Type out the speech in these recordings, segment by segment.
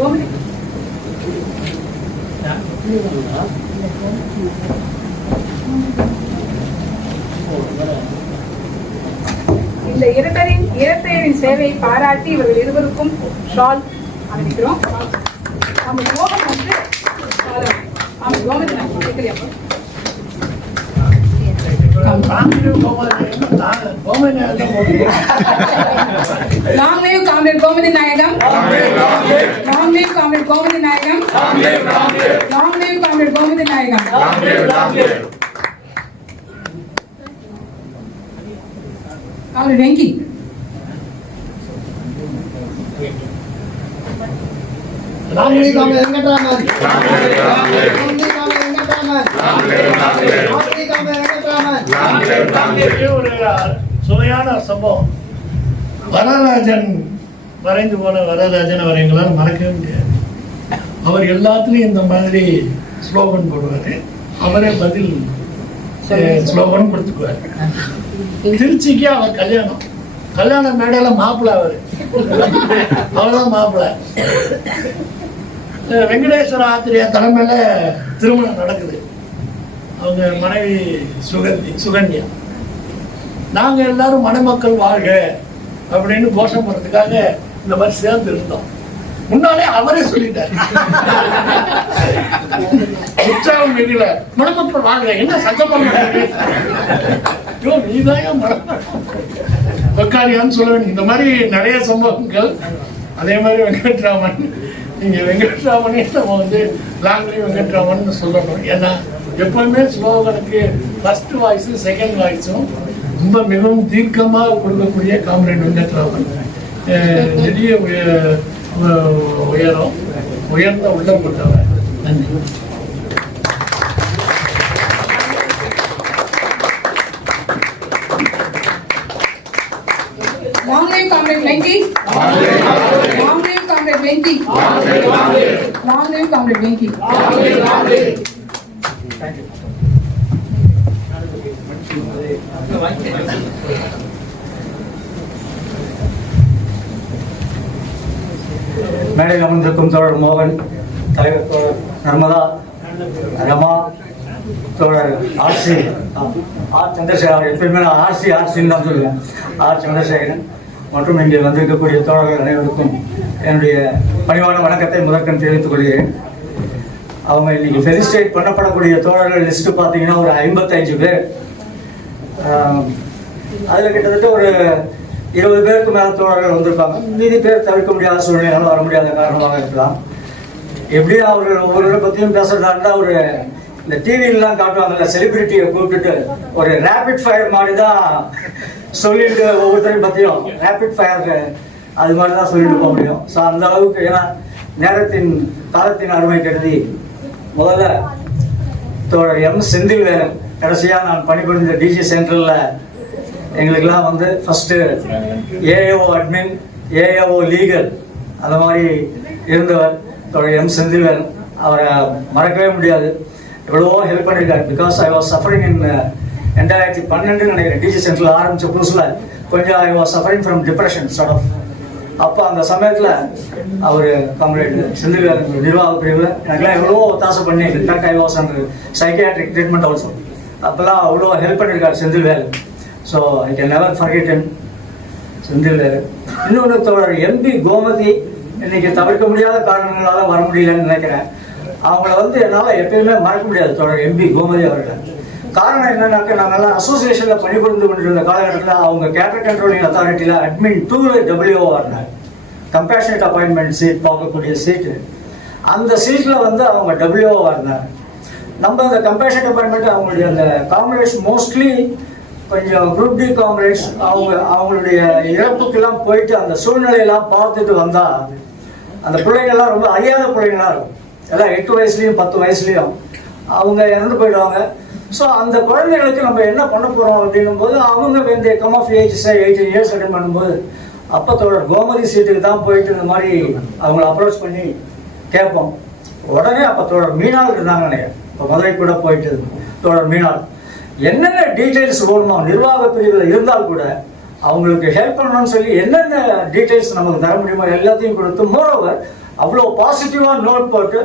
இந்த இரட்டையரின் சேவையை பாராட்டி இவர்கள் இருவருக்கும் ஷால் அனுப்பிக்கிறோம். நம்ம கோமதி வந்து Gomathi Long live Comrade Gomathi Nayagam. Long live Comrade Gomathi Nayagam. Long live Comrade Gomathi Nayagam. Comrade Venki. Long live Comrade Venkatraman. Long live Comrade Venkatraman. ஒரு சுவையான சம்பவம். வரராஜன் வரைந்து போன வரராஜன் அவரை எங்களால் மறக்கவே முடியாது. அவர் எல்லாத்துலேயும் இந்த மாதிரி ஸ்லோகன் போடுவார். அவரே பதில் ஸ்லோகன் கொடுத்துக்குவார். திருச்சிக்கு அவர் கல்யாண மேடையில் மாப்பிள்ளை அவர்தான் மாப்பிள்ளை. வெங்கடேஸ்வர ஆத்திரியார் தலைமையில் திருமணம் நடக்குது. அவங்க மனைவி சுகன்யா. நாங்கள் எல்லாரும் மணமக்கள் வாழ்க அப்படின்னு கோஷம் போடுறதுக்காக இந்த மாதிரி சேர்ந்து இருந்தோம். முன்னாலே அவரே சொல்லிட்டார். உற்சாகம் மிகல, மணமக்கள் வாழ்க, என்ன சத்தம் பண்ணுறாரு, நீதான் பக்காரியான்னு சொல்ல வேண்டிய. இந்த மாதிரி நிறைய சம்பவங்கள். அதே மாதிரி வெங்கட்ராமன், நீங்கள் வெங்கட்ராமனே நம்ம வந்து லாங் லிவ் வெங்கட்ராமன் சொல்லணும். ஏன்னா எப்பவுமே ஸ்லோகனுக்கு ஃபர்ஸ்ட் வாய்ஸும் செகண்ட் வாய்ஸும் ரொம்ப மிகவும் தீர்க்கமாக கொடுக்கக்கூடிய காம்ரேட் வெங்கட்ராமன். நெடிய உயர்ந்த உள்ளம் கொண்டவர். நன்றி. Long live Comrade Venki. Long live Comrade Venki. Long live Comrade Venki. Thank you. மேடையில் அமர்ந்திருக்கும் தோழர் மோகன், தலைவர் தோழர் நர்மதா, ரமா, தோழர் ஆர் சந்திரசேகரன், எப்பயுமே நான் ஆர்சின்னு தான் சொல்லுவேன், ஆர் சந்திரசேகரன் மற்றும் இங்கே வந்திருக்கக்கூடிய தோழர்கள் அனைவருக்கும் என்னுடைய பணிவான வணக்கத்தை முதற்கண் தெரிவித்துக் கொள்கிறேன். அவங்க இன்னைக்கு ஃபெலிசிட்டேட் பண்ணப்படக்கூடிய தோழர்கள் லிஸ்ட்டு பார்த்தீங்கன்னா ஒரு 55 பேர். அதில் கிட்டத்தட்ட ஒரு 20 பேருக்கு மேலே தோழர்கள் வந்திருப்பாங்க. மீதி பேர் தவிர்க்க முடியாத சூழ்நிலையால் வர முடியாத காரணமாக இருக்கலாம். எப்படியும் அவர்கள் ஒவ்வொருவரை பற்றியும் பேசுறதா இருந்தால் ஒரு இந்த டிவிலாம் காட்டுவாங்கல்ல, செலிபிரிட்டியை கூப்பிட்டுட்டு ஒரு ரேபிட் ஃபயர் மாதிரி தான் சொல்லிட்டு ஒவ்வொருத்தரையும் பற்றியும் ரேபிட் ஃபயர் அது மாதிரி தான் சொல்லிட்டு போக முடியும். ஸோ அந்த அளவுக்கு, ஏன்னா காலத்தின் அருமை கருதி முதல்ல தோழர் எம் செந்தில்வேலன், கடைசியாக நான் பணிபுரிந்த டிஜி சென்ட்ரலில் எங்களுக்கெல்லாம் வந்து first AAO admin, AAO legal அந்த மாதிரி இருந்தவர் தோழர் எம் செந்தில்வேலன். அவரை மறக்கவே முடியாது. எவ்வளவோ ஹெல்ப் பண்ணியிருக்காரு. Because I was suffering in 2012 நினைக்கிறேன். டிஜி சென்ட்ரல் ஆரம்பித்த புதுசில் கொஞ்சம் I was suffering from depression sort of. அப்போ அந்த சமயத்தில் அவர் காம்ரேட் செந்தில்வேலன் நிர்வாக பிரிவில் எனக்குலாம் எவ்வளோ ஒத்தாசை பண்ணி, in fact I was under psychiatric treatment also. அப்போல்லாம் அவ்வளோ ஹெல்ப் பண்ணியிருக்காரு Senthilvelan. So I can never forget him, Senthilvelan. இன்னொன்று தோழர் எம்பி கோமதி இன்னைக்கு தவிர்க்க முடியாத காரணங்களால் வர முடியலன்னு நினைக்கிறேன். அவங்கள வந்து என்னால் எப்பயுமே மறக்க முடியாது தோழர் எம்பி கோமதி அவர்கள். காரணம் என்னன்னாக்க, நாங்கள்லாம் அசோசியேஷனில் பணிபுரிந்து கொண்டிருந்த காலகட்டத்தில் அவங்க கேட்டர் கண்ட்ரோலிங் அத்தாரிட்டியில் அட்மின் 2 WO இருந்தாங்க. கம்பேஷனேட் அப்பாயின்மெண்ட் சீட் பார்க்கக்கூடிய சீட்டு. அந்த சீட்டில் வந்து அவங்க WO இருந்தாங்க. நம்ம அந்த கம்பேஷனேட் அப்பாயின்மெண்ட் அவங்களுடைய அந்த காம்ரேட்ஸ் மோஸ்ட்லி கொஞ்சம் குரூப் டி காம்ரேட்ஸ் அவங்களுடைய இறப்புக்கெல்லாம் போயிட்டு அந்த சூழ்நிலையெல்லாம் பார்த்துட்டு வந்தால் அந்த பிள்ளைங்கள்லாம் ரொம்ப அறியாத பிள்ளைங்களாக இருக்கும். எல்லாம் 8 வயசுலேயும் 10 வயசுலேயும் அவங்க இறந்து போயிடுவாங்க. ஸோ அந்த குழந்தைகளுக்கு நம்ம என்ன பண்ண போகிறோம் அப்படின்னும் போது அவங்க வேண்டிய come of age 18 years attain பண்ணும்போது அப்போ தோழர் கோமதி சீட்டுக்கு தான் போயிட்டு இந்த மாதிரி அவங்கள அப்ரோச் பண்ணி கேட்போம். உடனே அப்போ தோழர் மீனால் இருந்தாங்க நினைக்கிறேன். இப்போ மதுரை கூட போயிட்டு தோழர் மீனால் என்னென்ன டீட்டெயில்ஸ் வேணுமோ நிர்வாக பிரிவில் இருந்தால் கூட அவங்களுக்கு ஹெல்ப் பண்ணணும்னு சொல்லி என்னென்ன டீட்டெயில்ஸ் நமக்கு தர முடியுமோ எல்லாத்தையும் கொடுத்து, மோரோவர் அவ்வளோ பாசிட்டிவாக நோட் போட்டு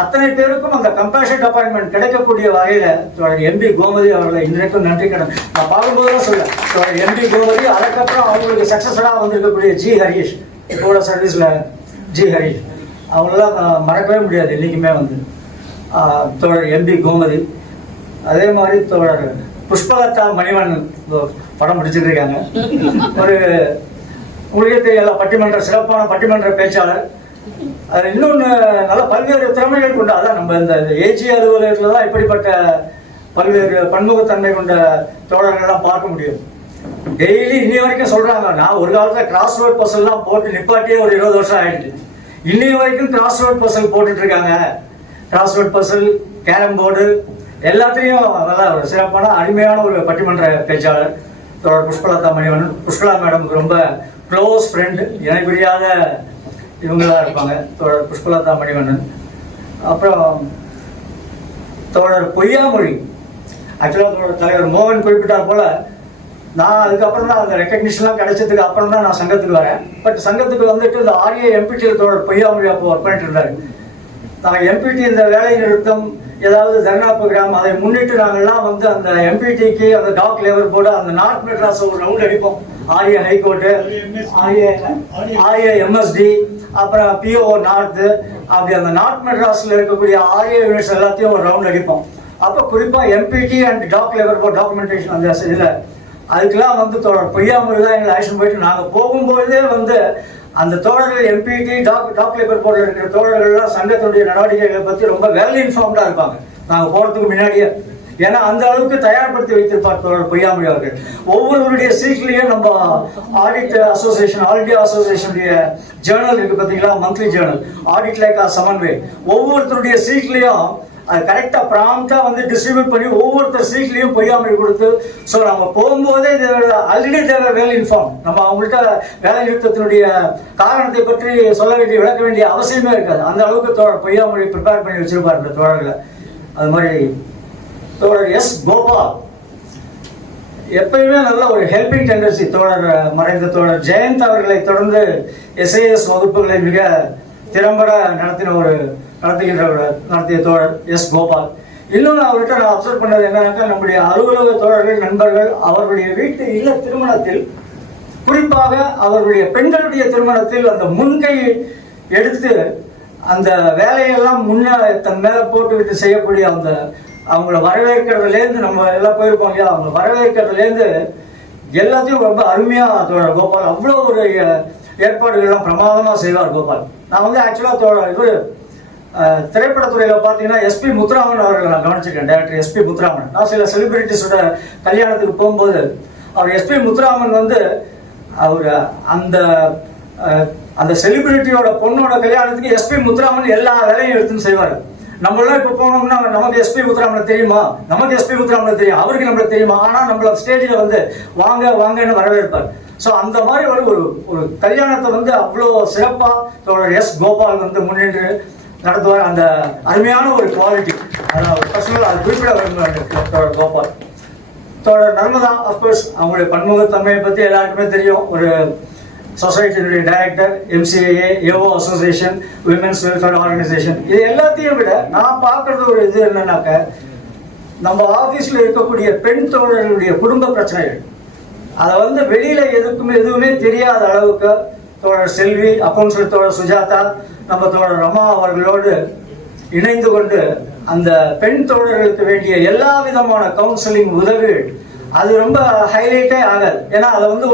அத்தனை பேருக்கும் அந்த கம்பேஷன் அப்பாயின்மெண்ட் கிடைக்கக்கூடிய வகையில் எம்பி கோமதி அவர்களை இன்றைக்கும் நன்றி கடன் நான் பார்க்கும்போது தான் சொல்ல எம்பி கோமதி, அதுக்கப்புறம் அவங்களுக்கு சக்ஸஸராக வந்திருக்கக்கூடிய ஜி ஹரீஷ், இப்போட சர்வீஸில் ஜி ஹரீஷ், அவங்களெல்லாம் மறக்கவே முடியாது என்றைக்குமே வந்து. தோழர் எம்பி கோமதி, அதே மாதிரி தோழர் புஷ்பலதா மணிவண்ணன் படம் பிடிச்சிட்டு இருக்காங்க. ஒரு உங்களுக்கே தெரியல, பட்டிமன்ற சிறப்பான பட்டிமன்ற பேச்சாளர். அது இன்னொன்று நல்ல பல்வேறு திறமைகள் கொண்ட, அதான் நம்ம இந்த ஏஜி அலுவலகத்தில் தான் இப்படிப்பட்ட பல்வேறு பன்முகத்தன்மை கொண்ட தோழர்கள்லாம் பார்க்க முடியும். டெய்லி இன்னி வரைக்கும் சொல்றாங்க, நான் ஒரு காலத்தில் கிராஸ் ரோட் பஸ்ஸெல்லாம் போட்டு நிப்பாட்டியே ஒரு 20 வருஷம் ஆயிடுச்சு. இன்னைய வரைக்கும் கிராஸ் ரோட் பஸ்ஸல் போட்டுட்டு இருக்காங்க. Cross road puzzle, carrom board எல்லாத்துலேயும் நல்லா ஒரு சிறப்பான அருமையான ஒரு பட்டிமன்ற பேச்சாளர் தோழர் புஷ்பலதா மணிவண்ணன். புஷ்பலா மேடம் ரொம்ப க்ளோஸ் ஃப்ரெண்டு, எனக்கு பிரியாத இவங்களாக இருப்பாங்க தோழர் புஷ்பலதா மணிவண்ணன். அப்புறம் தோழர் பொய்யாமொழி, ஆக்சுவலாக தோழர் தலைவர் மோகன் குறிப்பிட்டார் போல, நான் அதுக்கப்புறம் தான் அந்த ரெக்கக்னிஷன்லாம் கிடைச்சதுக்கு அப்புறம் தான் நான் சங்கத்துக்கு வரேன். பட் சங்கத்துக்கு வந்துட்டு இந்த ஆர்ஏ எம்பிடியில் தோழர் பொய்யாமொழி அப்போ ஒர்க் பண்ணிட்டு இருந்தாரு. நாங்கள் எம்பிடி இந்த வேலை நிறுத்தம் ஏதாவது தர்ணா ப்ரோக்ராம் அதை முன்னிட்டு நாங்கள்லாம் வந்து அந்த எம்பிடிக்கு அந்த டாக் லேபர் போர்டு அந்த நார்த் மெட்ராஸ் ஒரு ரவுண்ட் அடிப்போம். ஆர்ஏ ஹைகோர்ட்டு, ஆர்ஏ எம்எஸ்டி, அப்புறம் பிஓ நார்த்து, அப்படி அந்த நார்த் மெட்ராஸில் இருக்கக்கூடிய ஆர்ஏ யூனிட்ஸ் எல்லாத்தையும் ஒரு ரவுண்ட் அடிப்போம். அப்போ குறிப்பாக MPT and dock labour board documentation அந்த இதில் அதுக்கெல்லாம் வந்து தோழர் பொய்யாமொழி தான் எங்களை ஆக்ஷன் போயிட்டு நாங்கள் போகும்போதே வந்து அந்த தோழர்கள் எம்பிடி டாக் லேபர் போர்டில் இருக்கிற தோழர்கள்லாம் சங்கத்தினுடைய நடவடிக்கைகளை பற்றி ரொம்ப வெல் இன்ஃபார்ம்டாக இருப்பாங்க நாங்கள் போகிறதுக்கு முன்னாடியே. ஏன்னா அந்த அளவுக்கு தயார்படுத்தி வைத்திருப்பார் தோழர் பொய்யாமொழி அவர்கள். ஒவ்வொருவருடைய சீட்லேயும் நம்ம ஆடிட் அசோசியேஷன், ஆல் இண்டியா அசோசியேஷனுடைய ஜேர்னல் இருக்கு பார்த்தீங்களா, monthly journal audit like Samanvay, ஒவ்வொருத்தருடைய சீட்லேயும் அது கரெக்டாக ப்ராம்ப்டாக வந்து டிஸ்ட்ரிபியூட் பண்ணி ஒவ்வொருத்தர் சீட்லேயும் பொய்யாமொழி கொடுத்து, ஸோ நம்ம போகும்போதே ஆல்ரெடி தேவை வேலை இன்ஃபார்ம். நம்ம அவங்கள்ட்ட வேலை நிறுத்தத்தினுடைய காரணத்தை பற்றி சொல்ல வேண்டிய விளக்க வேண்டிய அவசியமே இருக்காது. அந்த அளவுக்கு தோழர் பொய்யாமொழி ப்ரிப்பேர் பண்ணி வச்சிருப்பார் இந்த தோழர்களை. அது மாதிரி தோழர் எஸ் கோபால் எப்பயுமே நல்ல ஒரு ஹெல்பிங் டெண்டன்சி. தோழர் மறைந்த தோழர் ஜெயந்த் அவர்களை தொடர்ந்து SAS வகுப்புகளை மிக திறம்பட நடத்திய தோழர் எஸ் கோபால். இன்னொன்று அவர்கிட்ட நான் அப்சர்வ் பண்ணது என்னன்னாக்கா, நம்முடைய அலுவலக தோழர்கள் நண்பர்கள் அவர்களுடைய வீட்டு இல்ல திருமணத்தில், குறிப்பாக அவர்களுடைய பெண்களுடைய திருமணத்தில் அந்த முன்கை எடுத்து அந்த வேலையெல்லாம் தன் மேல போட்டுக்கிட்டு செய்யக்கூடிய அந்த அவங்கள வரவேற்கிறதுலேருந்து, நம்ம எல்லாம் போயிருப்போம் இல்லையா, அவங்க வரவேற்கிறதுலேருந்து எல்லாத்தையும் ரொம்ப அருமையாக தோழர் கோபால் அவ்வளோ ஒரு ஏற்பாடுகள்லாம் பிரமாதமாக செய்வார் கோபால். நான் வந்து ஆக்சுவலாக இவர் திரைப்படத்துறையில் பார்த்தீங்கன்னா எஸ்பி முத்துராமன் அவர்கள் நான் கவனிச்சிருக்கேன். Director SP Muthuraman. நான் சில செலிபிரிட்டிஸோட கல்யாணத்துக்கு போகும்போது அவர் எஸ்பி முத்துராமன் வந்து அவர் அந்த செலிபிரிட்டியோட பொண்ணோட கல்யாணத்துக்கு எஸ்பி முத்துராமன் எல்லா வேலையும் எடுத்துன்னு செய்வார். நம்மளாம் இப்போ போனோம்னா நமக்கு எஸ்பி முத்துராமனை தெரியுமா, நமக்கு எஸ்பி முத்துராமனை தெரியும், அவருக்கு நம்மளுக்கு தெரியுமா, ஆனால் நம்மள ஸ்டேஜில் வந்து வாங்க வாங்கன்னு வரவேற்பார். ஸோ அந்த மாதிரி ஒரு கல்யாணத்தை வந்து அவ்வளோ சிறப்பாக தோழர் எஸ் கோபால் வந்து முன்னின்று நடத்துவார். அந்த அருமையான ஒரு குவாலிட்டி, அதாவது பர்சனல் அது குறிப்பிட விரும்புகிறார் தோழர் கோபால். தோழர் நர்மதா அஃப்கோர்ஸ் அவங்களுடைய பன்முகத்தன்மையை பற்றி எல்லாருக்குமே தெரியும். ஒரு சொசைட்டியினுடைய director, MCAA, AO association, women's welfare organisation. இது எல்லாத்தையும் விட நான் பார்க்கறது ஒரு இது என்னன்னாக்க, நம்ம ஆஃபீஸில் இருக்கக்கூடிய பெண் தோழர்களுடைய குடும்ப பிரச்சனைகள் அதை வந்து வெளியில எதுவுமே தெரியாத அளவுக்கு தோழர் செல்வி, அக்கௌன்சிலர் தோழர் சுஜாதா, நம்ம தோழர் ரமா அவர்களோடு இணைந்து கொண்டு அந்த பெண் தோழர்களுக்கு வேண்டிய எல்லா விதமான கவுன்சிலிங் உதவிகள் அது ரொம்ப ஹைலைட்டே ஆகாது. ஏன்னா அதை வந்து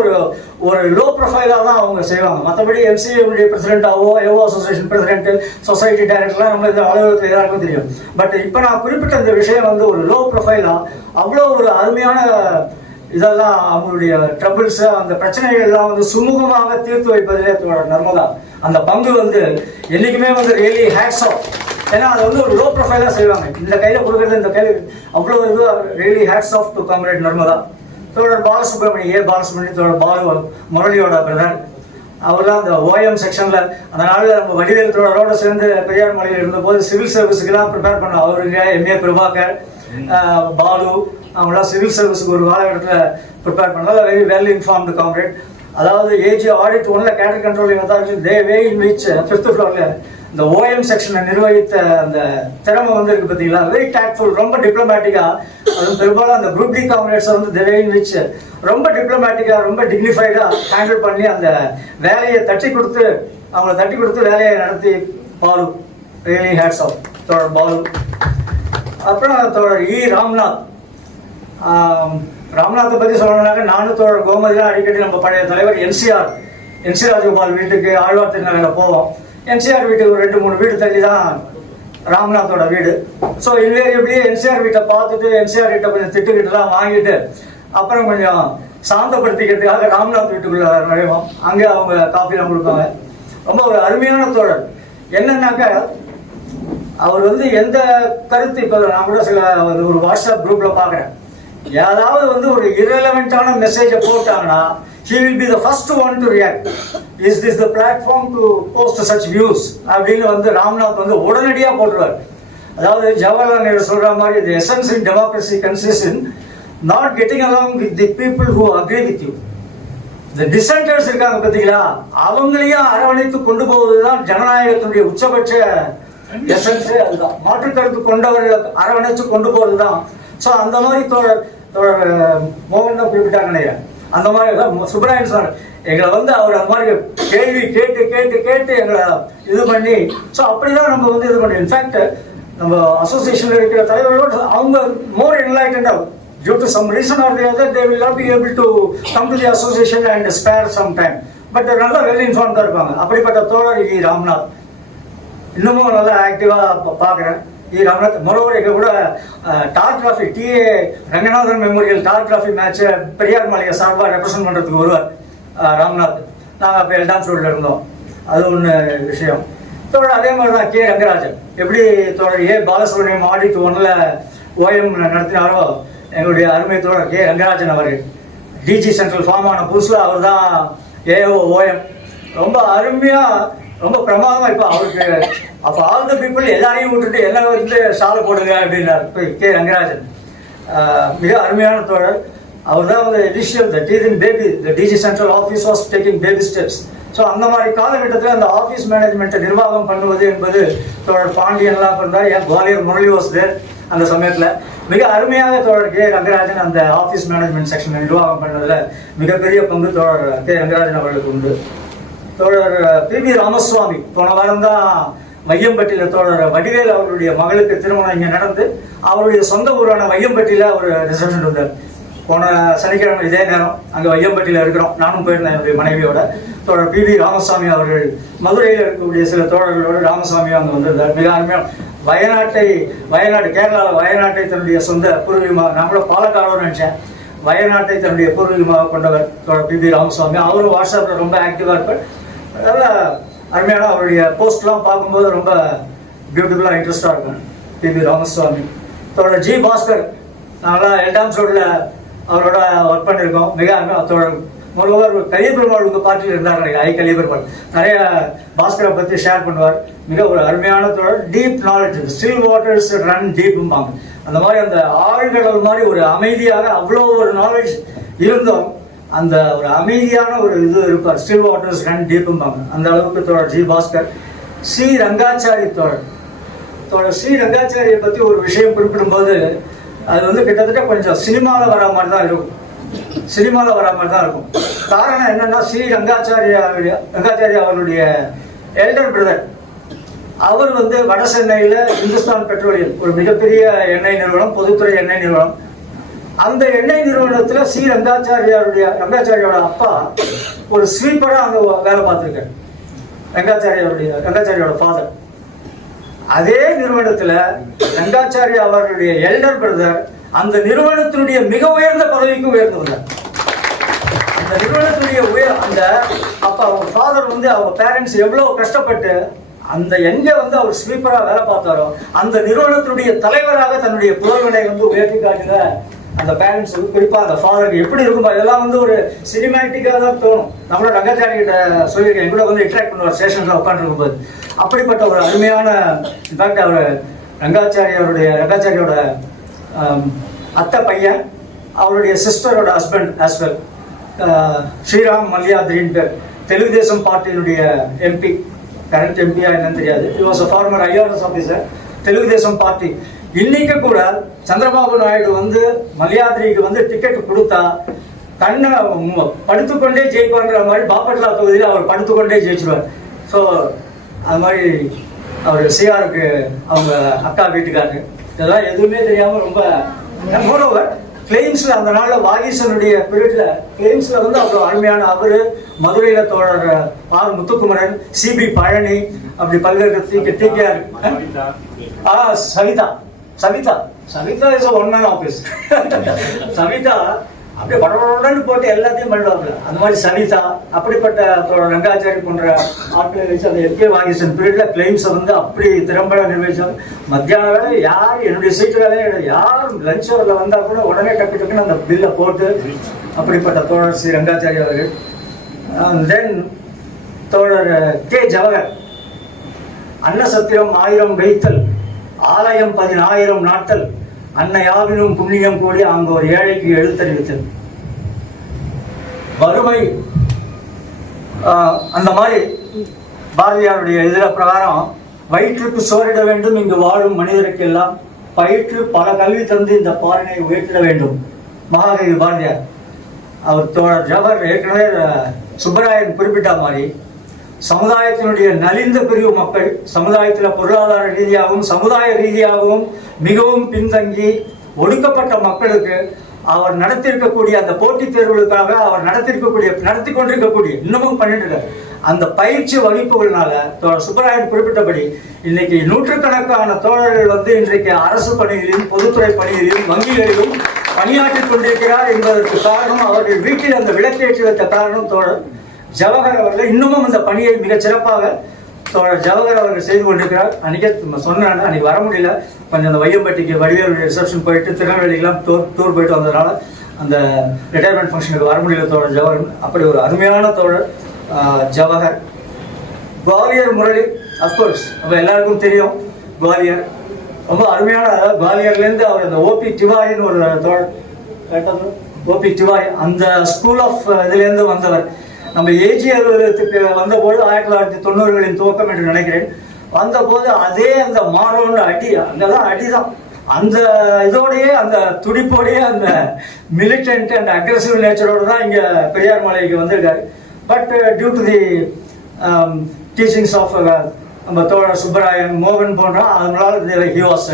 ஒரு லோ ப்ரொஃபைலாக தான் அவங்க செய்வாங்க. மற்றபடி MCA பிரசிடென்ட்டாவோ, ஏஓ அசோசியேஷன் பிரசிடென்ட், சொசைட்டி டைரக்டர்லாம் நம்ம இந்த அலுவலகத்தில் எல்லாருக்கும் தெரியும். பட் இப்போ நான் குறிப்பிட்ட இந்த விஷயம் வந்து ஒரு லோ ப்ரொஃபைலாக அவ்வளோ ஒரு அருமையான இதெல்லாம் அவங்களுடைய ட்ரபிள்ஸ், அந்த பிரச்சனைகள்லாம் வந்து சுமூகமாக தீர்த்து வைப்பதிலே தோழர் நர்மதா அந்த பங்கு வந்து என்றைக்குமே வந்து ரியலி ஹேட்ஸ் ஆஃப். ஏன்னா அது வந்து ஒரு லோ ப்ரொஃபைலாக செய்வாங்க. இந்த கையில் கொடுக்குறது இந்த கையில் அவ்வளோ இது really hats off to comrade Narmada. தோழர் பாலசுப்ரமணியம், தோழர் பாலு முரளியோட பிரதர், அவர்லாம் அந்த OM செக்ஷனில் அந்த நாளில் நம்ம வடிவேல் தோழரோட சேர்ந்து பெரியார் மலையில் இருந்தபோது சிவில் சர்வீஸுக்கெல்லாம் ப்ரிப்பேர் பண்ணோம். அவருங்க MA பிரபாகர், பாலு அவங்களாம் சிவில் சர்வீஸுக்கு ஒரு காலகட்டத்தில் ப்ரிப்பேர் பண்ணால் வெரி வெல் இன்ஃபார்ம்டு காம்ரேட். அதாவது AG ஆடிட் 1ல் cater controlling authority they way in which 5th ஃப்ளோரில் இந்த ஓஎம் செக்ஷனை நிர்வகித்த அந்த திறமை வந்து இருக்கு பார்த்தீங்களா, வெரி டேக்ட்ஃபுல், ரொம்ப டிப்ளமேட்டிக்காக. அதுவும் பெரும்பாலும் அந்த குரூப் டி காம்ரேட்ஸை வந்து தி வே இன் விச் ரொம்ப டிப்ளமேட்டிக்காக ரொம்ப டிக்னிஃபைடாக ஹேண்டில் பண்ணி அந்த வேலையை தட்டி கொடுத்து வேலையை நடத்தி பாலு, ரியலி ஹேட்ஸ் ஆஃப் தோழர் பாலு. அப்புறம் தோழர் ராம்நாத்தை பற்றி சொல்லணும்னாக்க நானும் தோழர் கோமதிலாம் அடிக்கடி நம்ம பழைய தலைவர் என்சிஆர் ராஜகோபால் வீட்டுக்கு ஆழ்வார் திருநகரில் போவோம். என்சிஆர் வீட்டுக்கு ஒரு 2-3 வீடு தள்ளி தான் ராம்நாத்தோட வீடு. ஸோ இன்வேரியபிளி என்சிஆர் வீட்டை பார்த்துட்டு என்சிஆர் வீட்டை கொஞ்சம் திட்டுக்கிட்டுலாம் வாங்கிட்டு அப்புறம் கொஞ்சம் சாந்தப்படுத்திக்கிறதுக்காக ராம்நாத் வீட்டுக்குள்ள நுழைவோம். அங்கே அவங்க காஃபிலாம் கொடுப்பாங்க. ரொம்ப ஒரு அருமையான தோழர். என்னன்னாக்க அவர் வந்து எந்த கருத்து, இப்போ நான் கூட சில ஒரு வாட்ஸ்அப் குரூப்பில் பார்க்குறேன், ஏதாவது வந்து ஒரு irrelevant-ஆன மெசேஜை போட்டாங்கன்னா he will be the first one to react. Is this the platform to post such views அப்படின்னு வந்து ராம்நாத் வந்து உடனடியாக போட்டுருவார். அதாவது ஜவஹர்லால் நேரு சொல்ற மாதிரி the essence in democracy consists in not getting along with the people who agree with you. The dissenters இருக்காங்க பார்த்தீங்களா, அவங்களையும் அரவணைத்து கொண்டு போவதுதான் ஜனநாயகத்தினுடைய உச்சபட்ச எசன்ஸே. அதுதான் மாற்று கருத்து கொண்டவர்களை அரவணைச்சு கொண்டு போறது தான். ஸோ அந்த மாதிரி தோழர் மோகன் தான் குறிப்பிட்டாங்க நினைக்கிறேன். அந்த மாதிரி சுப்ராயன் சார் எங்களை வந்து அவர் அந்த மாதிரி கேள்வி கேட்டு எங்களை இது பண்ணி, ஸோ அப்படிதான் நம்ம வந்து இது பண்ணி. இன்ஃபேக்ட் நம்ம அசோசியேஷன்ல இருக்கிற தலைவர்களோடு அவங்க மோர் enlightened due to some reason or the other they will not be able to come to the association and spare some time, but நல்லா வெல் இன்ஃபார்ம்டாக இருப்பாங்க. அப்படிப்பட்ட தோழர் ராம்நாத் இன்னமும் நல்லா ஆக்டிவாக பார்க்குறேன். ராம்நாத் மொரோவர் எங்கள் கூட டார் டிராஃபி டிஏ ரங்கநாதன் மெமோரியல் டார் டிராஃபி மேட்சை பெரியார் மாளிகை சார்பாக ரெப்ரசன்ட் பண்ணுறதுக்கு வருவார் ராம்நாத். நாங்கள் அப்போ எல்டாம் ரோடில் இருந்தோம். அது ஒன்று விஷயம். தோழர் அதே மாதிரி தான் ரங்கராஜன். எப்படி தோழர் பாலசுப்ரமணியம் ஆடிட் 1ல் ஓஎம் நடத்தினாரோ எங்களுடைய அருமை தோழர் ரங்கராஜன் அவர்கள் டிஜி சென்ட்ரல் ஃபார்ம் ஆன புதுசில் அவர் தான் ஏஓ ஓஎம். ரொம்ப அருமையாக ரொம்ப பிரமாதமாக இப்போ அவருக்கு அப்போ ஆல் த பீப்புள் எல்லாரையும் விட்டுட்டு எல்லாம் வந்து சாலை போடுங்க அப்படின்னார் ரங்கராஜன். மிக அருமையான தோழர். அவர் தான் வந்து initial the teething baby the DG central office was taking baby steps. So அந்த மாதிரி காலகட்டத்தில் அந்த ஆஃபீஸ் மேனேஜ்மெண்ட்டை நிர்வாகம் பண்ணுவது என்பது தோழர் பாண்டியன்லாம் பண்ணார். ஏன் குவாலியர் முரளி வாஸ் தேர் அந்த சமயத்தில். மிக அருமையாக தோழர் ரங்கராஜன் அந்த ஆஃபீஸ் மேனேஜ்மெண்ட் செக்ஷனை நிர்வாகம் பண்ணதில் மிகப்பெரிய பங்கு தோழர் ரங்கராஜன் அவர்களுக்கு உண்டு. தோழர் பிபி ராமசுவாமி போன வாரம் தான் வையம்பட்டியில் தோழர் வடிவேல் அவருடைய மகளுக்கு திருமணம் இங்கே நடந்து அவருடைய சொந்த ஊரான வையம்பட்டியில் ஒரு ரிசப்ஷன் இருந்தார். போன சனிக்கிழமை இதே நேரம் அங்கே வையம்பட்டியில் இருக்கிறோம். நானும் போயிருந்தேன் என்னுடைய மனைவியோட. தோழர் பிபி ராமசாமி அவர்கள் மதுரையில் இருக்கக்கூடிய சில தோழர்களோடு ராமசாமியும் அங்கே வந்திருந்தார். மிக அருமையாக வயநாடு கேரளாவில் வயநாட்டை தன்னுடைய சொந்த பூர்வீகமாக, நான் கூட பாலக்காடோடு நினச்சேன், வயநாட்டை தன்னுடைய பூர்வீகமாக கொண்டவர் தோழர் பிபி ராமசாமி. அவரும் வாட்ஸ்அப்பில் ரொம்ப ஆக்டிவாக இருப்பார். அதனால் அருமையான அவருடைய போஸ்ட்லாம் பார்க்கும்போது ரொம்ப பியூட்டிஃபுல்லாக இன்ட்ரெஸ்டாக இருக்கும். பிபி ராமசுவாமி. தோழர் ஜி பாஸ்கர் நாங்களாம் எல்டாம் ரோடில் அவரோட ஒர்க் பண்ணியிருக்கோம். மிக தோழர் மொரோவர் கலியபெருமாள் உங்கள் பார்ட்டியில் இருந்தாங்க, ஐ கலியபெருமாள். நிறைய பாஸ்கரை பற்றி ஷேர் பண்ணுவார். மிக ஒரு அருமையான தோழர். Deep knowledge, still waters run டீப்பும்பாங்க. அந்த மாதிரி அந்த ஆழ்கடல் மாதிரி ஒரு அமைதியாக அவ்வளோ ஒரு நாலேஜ் இருந்தோம். அந்த ஒரு அமைதியான ஒரு இது இருப்பார். ஸ்டில் வாட்டர்ஸ் ரன் டீப்பும்பாங்க. அந்த அளவுக்கு தோழர் ஜி பாஸ்கர். சி ரங்காச்சாரி தோழர் சி ரங்காச்சாரியை பற்றி ஒரு விஷயம் குறிப்பிடும்போது அது வந்து கிட்டத்தட்ட கொஞ்சம் சினிமாவில் வர மாதிரி தான் இருக்கும். காரணம் என்னன்னா, சி ரங்காச்சாரி அவருடைய எல்டர் பிரதர் அவர் வந்து வட சென்னையில் இந்துஸ்தான் பெட்ரோலியம் ஒரு மிகப்பெரிய எண்ணெய் நிறுவனம், பொதுத்துறை எண்ணெய் நிறுவனம். அந்த எண்ணெய் நிறுவனத்தில் சி ரங்காச்சாரியோட அப்பா ஒரு ஸ்வீப்பராக அங்கே வேலை பார்த்துருக்காரு. ரங்காச்சாரியோட ஃபாதர். அதே நிறுவனத்தில் ரங்காச்சாரி அவர்களுடைய எல்டர் பிரதர் அந்த நிறுவனத்தினுடைய மிக உயர்ந்த பதவிக்கு உயர்ந்துள்ளார். அந்த நிறுவனத்தினுடைய அந்த அப்போ அவங்க ஃபாதர் வந்து அவங்க பேரண்ட்ஸ் எவ்வளோ கஷ்டப்பட்டு அந்த எங்கே வந்து அவர் ஸ்வீப்பராக வேலை பார்த்தாரோ அந்த நிறுவனத்தினுடைய தலைவராக தன்னுடைய புதல்வனை வந்து உயர்த்தி காட்டுங்க அந்த பேரண்ட்ஸ். குறிப்பாக அந்த ஃபாதருக்கு எப்படி இருக்கும் இதெல்லாம் வந்து ஒரு சினிமேட்டிக்காக தான் தோணும். நம்மளோட ரங்காச்சாரி கிட்ட சொல்லியிருக்கேன், கூட வந்து இன்ட்ராக்ட் பண்ணுவார் ஸ்டேஷனில் உட்காந்துருக்கும் போது. அப்படிப்பட்ட ஒரு அருமையான, இன்ஃபேக்ட் அவர் ரங்காச்சாரியோட அத்தை பையன், அவருடைய சிஸ்டரோட ஹஸ்பண்ட் ஆஸ் வெல், ஸ்ரீராம் மல்லியாத்ரின் பேர், தெலுங்கு தேசம் பார்ட்டியினுடைய எம்பி. கரண்ட் எம்பியா என்னன்னு தெரியாது. he was a former IRS officer, Telugu Desam party. இன்னைக்கு கூட சந்திரபாபு நாயுடு வந்து மலையாத்திரிக்கு வந்து டிக்கெட் கொடுத்தா கண்ணை படுத்துக்கொண்டே ஜெயிப்பான்ற மாதிரி பாப்பட்லா தொகுதியில் அவர் படுத்துக்கொண்டே ஜெயிச்சிருவார். ஸோ அது மாதிரி அவர் சிஆருக்கு அவங்க அக்கா வீட்டுக்காரரு இதெல்லாம் எதுவுமே தெரியாமல் ரொம்ப மோரோவர் கிளைம்ஸில் அந்த நாளில் வாகீசனுடைய பீரியடில் கிளைம்ஸில் வந்து அவ்வளோ அருமையான அவர் மதுரையில் தோழர் ஆர் முத்துக்குமரன், சிபி பழனி, அப்படி பல்வேறு TKR Savitha is one man office. Savitha அப்படியே படபடன்னு போட்டு எல்லாத்தையும் பண்ணுவாங்க. அந்த மாதிரி சவிதா அப்படிப்பட்ட ரங்காச்சாரி போன்ற ஆட்களை வச்சு அந்த எல்கே வாகீசன் பீரியட்ல கிளைம்ஸை வந்து அப்படி திறம்பட நிர்வகிச்சாங்க. மத்தியான வேலை யார் என்னுடைய சீட்டு வேலையை யார் லஞ்ச் அவரில் வந்தால் கூட உடனே டக்கு டக்குன்னு அந்த பில்லை போட்டு அப்படிப்பட்ட தோழர் ஸ்ரீ ரங்காச்சாரி அவர்கள். தென் தோழர் கே ஜவஹர், அன்னசத்திரம் 1000 வைத்தல், ஆலயம் 10,000 நாட்கள், அன்னையாவினும் புண்ணியம் கூடி அங்கு ஒரு ஏழைக்கு எழுத்தறிவித்தல். வறுமை அந்த மாதிரி பாரதியாருடைய இதில் பிரகாரம் வயிற்றுக்கு சோறிட வேண்டும் இங்கு வாழும் மனிதருக்கு எல்லாம், பயிற்று பல கல்வி தந்து இந்த பாரினை உயர்த்திட வேண்டும். மகாகவி பாரதியார். அவர் தோழர் ஜவஹர் ஏற்கனவே சுப்பராயன் குறிப்பிட்ட மாதிரி சமுதாயத்தினுடைய நலிந்த பிரிவு மக்கள், சமுதாயத்தில் பொருளாதார ரீதியாகவும் சமுதாய ரீதியாகவும் மிகவும் பின்தங்கி ஒடுக்கப்பட்ட மக்களுக்கு அவர் நடத்தியிருக்கக்கூடிய அந்த போட்டித் தேர்வுகளுக்காக அவர் நடத்தி கொண்டிருக்கக்கூடிய இன்னமும் பண்ணிட்டு இருக்கார் அந்த பயிற்சி வகுப்புகள்னால தோழர் சுப்பராயன் குறிப்பிட்டபடி இன்னைக்கு நூற்றுக்கணக்கான தோழர்கள் வந்து இன்றைக்கு அரசு பணிகளிலும் பொதுத்துறை பணிகளிலும் வங்கிகளிலும் பணியாற்றிக் கொண்டிருக்கிறார் என்பதற்கு காரணம் அவர்கள் வீட்டில் அந்த விளக்கேற்றி வைத்த காரணம் தோழர் ஜவஹர் அவர்கள். இன்னமும் அந்த பணியை மிகச் சிறப்பாக தோழர் ஜவஹர் அவர்கள் செய்து கொண்டிருக்கிறார். அன்றைக்கே சொன்னாங்க, அன்றைக்கி வர முடியல, கொஞ்சம் அந்த வையம்பட்டிக்கு வடிவேல் ரிசப்ஷன் போயிட்டு திருநெல்வேலிக்கெல்லாம் டூர் போயிட்டு வந்ததுனால அந்த ரிட்டையர்மெண்ட் ஃபங்க்ஷனுக்கு வர முடியல தோழர் ஜவஹர். அப்படி ஒரு அருமையான தோழர் ஜவஹர். குவாலியர் முரளி, அஃப்கோர்ஸ் நம்ம எல்லாருக்கும் தெரியும் குவாலியர் ரொம்ப அருமையான. குவாலியர்லேருந்து அவர் அந்த ஓபி திவாரின்னு ஒரு தோழர், ஓபி திவாரி அந்த ஸ்கூல் ஆஃப் இதுலேருந்து வந்தவர். நம்ம ஏஜி அலுவலகத்துக்கு வந்தபோது 1990களின் துவக்கம் என்று நினைக்கிறேன். வந்தபோது அதே அந்த மாறோன்னு அடி, அங்கதான் அடிதான், அந்த இதோடையே அந்த துடிப்போடையே அந்த மிலிட்டன்ட் அண்ட் அக்ரெசிவ் நேச்சரோடு தான் இங்கே பெரியார் மலைக்கு வந்திருக்காரு. But due to the teachings of நம்ம தோழர் சுப்பராயன், மோகன் போன்ற அதனால ஹி வாஸ்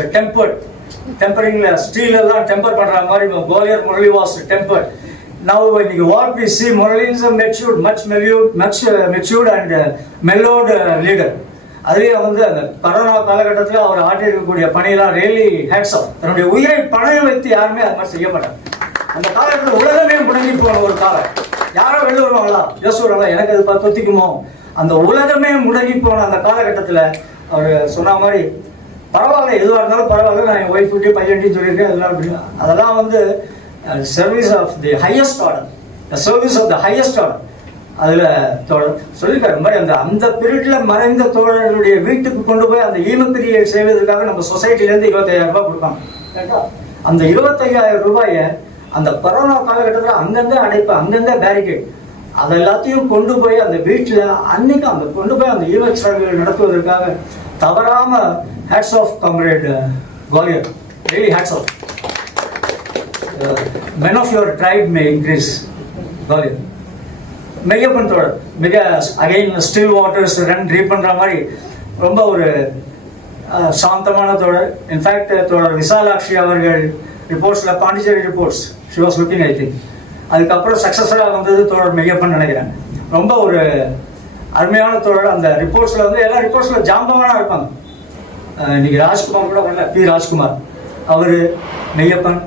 டெம்பரிங்ல ஸ்டீல் எல்லாம் டெம்பர் பண்ற மாதிரி கோலியர் Murali was tempered. Now when you what we see Murali is a much matured and mellowed leader. அதுலேயே வந்து அந்த கரோனா காலகட்டத்தில் அவர் ஆற்றிருக்கக்கூடிய பணியெல்லாம் ரியலி ஹேட்ஸ் ஆஃப். தன்னுடைய உயிரை பணயம் வைத்து யாருமே அது மாதிரி செய்ய மாட்டாங்க. அந்த காலகட்டத்தில் உலகமே முடங்கி போன ஒரு காலம். யாரோ வெளில வருவாங்களா, யோசிவாங்களா, எனக்கு அது தொத்திக்குமோ, அந்த உலகமே முடங்கி போன அந்த காலகட்டத்தில் அவர் சொன்ன மாதிரி பரவாயில்ல, எதுவாக இருந்தாலும் பரவாயில்ல, நான் என் ஒய்ஃப் விட்டு பையன்ட்டின்னு சொல்லியிருக்கேன், அதெல்லாம் வந்து service of the highest order, service of the highest order. அதில் தோழர் சொல்லியிருக்காரு இந்த மாதிரி அந்த பீரியடில் மறைந்த தோழர்களுடைய வீட்டுக்கு கொண்டு போய் அந்த ஈமப்பிரியை செய்வதற்காக நம்ம சொசைட்டிலேருந்து 25,000 ரூபாய் கொடுப்பாங்க. அந்த 25,000 ரூபாயை அந்த கொரோனா காலகட்டத்தில் அங்கங்கே அடைப்பு, அங்கங்கே பேரிகேட், அது எல்லாத்தையும் கொண்டு போய் அந்த வீட்டில் அன்னைக்கு அந்த கொண்டு போய் அந்த ஈவென்ட் சடங்குகள் நடத்துவதற்காக தவறாமல் hats off comrade Gwalior, really hats off. Men of your tribe may increase. Gwalior Meyyappan தோழர் மிக again still waters run read பண்ணுற மாதிரி ரொம்ப ஒரு சாந்தமான தோழர். இன்ஃபேக்ட் தோழர் விசாலாட்சி அவர்கள் ரிப்போர்ட்ஸில் Pondicherry reports she was looking, I think அதுக்கப்புறம் சக்ஸஸராக வந்தது தோழர் மெய்யப்பன் நினைக்கிறேன். ரொம்ப ஒரு அருமையான தோழர். அந்த ரிப்போர்ட்ஸில் வந்து எல்லா ரிப்போர்ட்ஸில் ஜாம்பவானாக இருப்பாங்க. இன்னைக்கு ராஜ்குமார் கூட வரல, பி ராஜ்குமார், அவர் மெய்யப்பன்,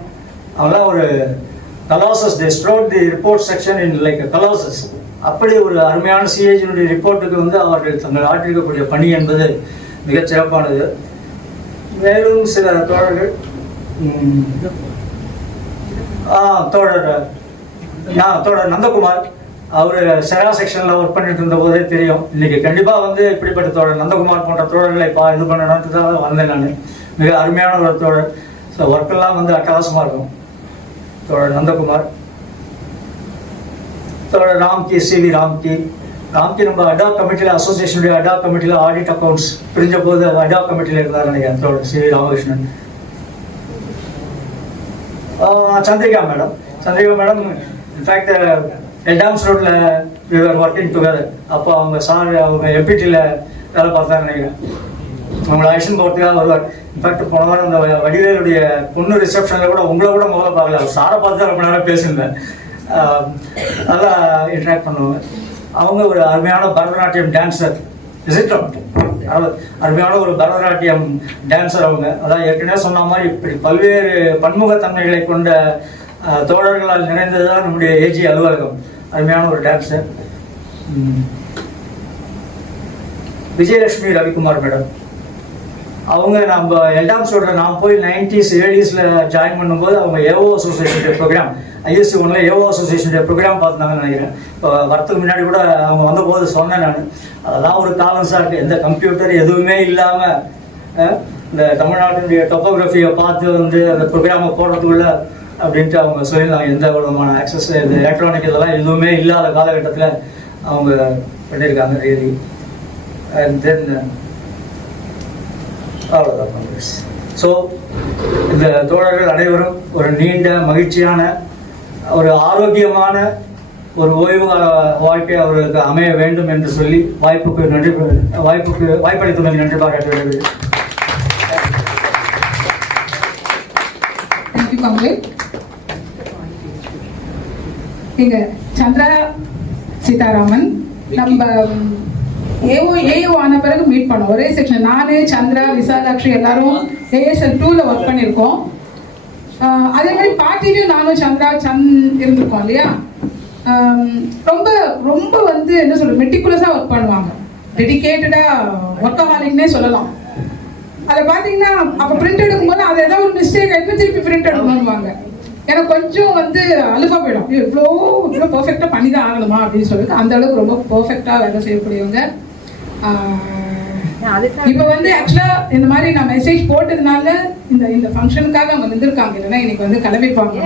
அவெல்லாம் ஒரு colossus, they strode the report section in like colossus. அப்படி ஒரு அருமையான சிஏஜினுடைய ரிப்போர்ட்டுக்கு வந்து அவர்கள் தங்கள் ஆற்றிருக்கக்கூடிய பணி என்பது மிகச் சிறப்பானது. மேலும் சில தோழர்கள், தோழர் நந்தகுமார், அவர் செரா செக்ஷனில் ஒர்க் பண்ணிட்டு இருந்த போதே தெரியும். இன்னைக்கு கண்டிப்பாக வந்து இப்படிப்பட்ட தோழர் நந்தகுமார் போன்ற தோழர்களை இது பண்ணணுன்ட்டு தான் வந்தேன் நான். மிக அருமையான ஒரு தோழர். ஸோ ஒர்க்கெல்லாம் வந்து அட்டகாசமாக இருக்கும். தோழர் நந்தகுமார், தோழர் ராம்கி, சிவி ராம்கி, ராம்கி நம்ம அடாக் கமிட்டியில் அசோசியேஷனுடைய அடாக் கமிட்டியில் ஆடிட் அக்கௌண்ட்ஸ் பிரிஞ்ச போது அடாக் கமிட்டியில் இருந்தார் நினைக்கிறேன் C Ramakrishnan. Chandrika madam in fact Eldams ரோட்ல we were working together. அப்போ அவங்க எம்பிடியில் வேலை பார்த்தாரு நினைக்கிறேன். அவங்களை ஐஷன் போகிறதுக்காக வருவார். இன்ஃபேக்ட் போன வாரம் அந்த வடிவேலுடைய பொண்ணு ரிசப்ஷனில் கூட உங்களை கூட முதல்ல பார்க்கல, அவர் சாரை பார்த்து தான் ரொம்ப நேரம் பேசியிருந்தேன். நல்லா இன்ட்ராக்ட் பண்ணுவாங்க. அவங்க ஒரு அருமையான பரதநாட்டியம் டான்ஸர், அருமையான ஒரு பரதநாட்டியம் டான்ஸர் அவங்க. அதான் ஏற்கனவே சொன்ன மாதிரி இப்படி பல்வேறு பன்முகத்தன்மைகளை கொண்ட தோழர்களால் நிறைந்ததுதான் நம்முடைய ஏஜி அலுவலகம். அருமையான ஒரு டான்ஸர். விஜயலட்சுமி ரவிக்குமார் மேடம், அவங்க நம்ம எல்டாம்ஸோட நான் போய் 90s 80s ஜாயின் பண்ணும்போது அவங்க ஏஓ அசோசியேஷனுடைய ப்ரோக்ராம் ஐஎஸ்சி ஒன்றில் ஏஓ அசோசியேஷனுடைய ப்ரோக்ராம் பார்த்துருந்தாங்கன்னு நினைக்கிறேன். இப்போ வரத்துக்கு முன்னாடி கூட அவங்க வந்தபோது சொன்னேன் நான், அதெல்லாம் ஒரு காலம் சார், எந்த கம்ப்யூட்டர் எதுவுமே இல்லாமல் இந்த தமிழ்நாட்டினுடைய டொப்போகிராஃபியை பார்த்து வந்து அந்த ப்ரோக்ராமை போடுறதுக்குள்ள அப்படின்ட்டு அவங்க சொல்லியிருந்தாங்க. எந்த விதமான ஆக்சஸ் இந்த எலக்ட்ரானிக் இதெல்லாம் எதுவுமே இல்லாத காலகட்டத்தில் அவங்க பண்ணியிருக்காங்க ரியலி. அண்ட் தென் அவ்வளோதான் காங்கிரஸ். ஸோ இந்த தோழர்கள் அனைவரும் ஒரு நீண்ட மகிழ்ச்சியான ஒரு ஆரோக்கியமான ஒரு ஓய்வு வாழ்க்கை அவர்களுக்கு அமைய வேண்டும் என்று சொல்லி வாய்ப்பளித்துள்ளது நன்றி பாராட்ட வேண்டும். Thank you comrade. இங்க சந்திரா சீதாராமன் நம்ம ஏஓ ஆன பிறகு மீட் பண்ணோம். ஒரே செக்ஷன், நானு சந்திரா விசாலாட்சி எல்லாரும் ASL 2ல ஒர்க் பண்ணியிருக்கோம். அதே மாதிரி பார்ட்டிலையும் நானும் சந்திரா இருந்திருக்கோம் இல்லையா. ரொம்ப ரொம்ப வந்து என்ன சொல்றது, மெட்டிகுலஸா ஒர்க் பண்ணுவாங்க, டெடிகேட்டடா ஒர்க்கஹாலிக்னே சொல்லலாம். அதை பார்த்தீங்கன்னா அப்போ பிரிண்ட் எடுக்கும்போது அது ஏதாவது ஒரு மிஸ்டேக் ஆகிட்டு திருப்பி பிரிண்ட் எடுக்கணும்வாங்க. எனக்கு கொஞ்சம் வந்து அலுப்பா போயிடும், இவ்வளோ பர்ஃபெக்டாக பண்ணி தான் ஆகணுமா அப்படின்னு சொல்லிட்டு அந்த அளவுக்கு ரொம்ப பர்ஃபெக்டாக வேலை செய்யக்கூடியவங்க. இப்போ வந்து ஆக்சுவலா இந்த மாதிரி நான் மெசேஜ் போட்டதுனால இந்த ஃபங்க்ஷனுக்காக அவங்க வந்திருக்காங்க. இல்லைன்னா இன்னைக்கு வந்து கிளம்பிப்பாங்க.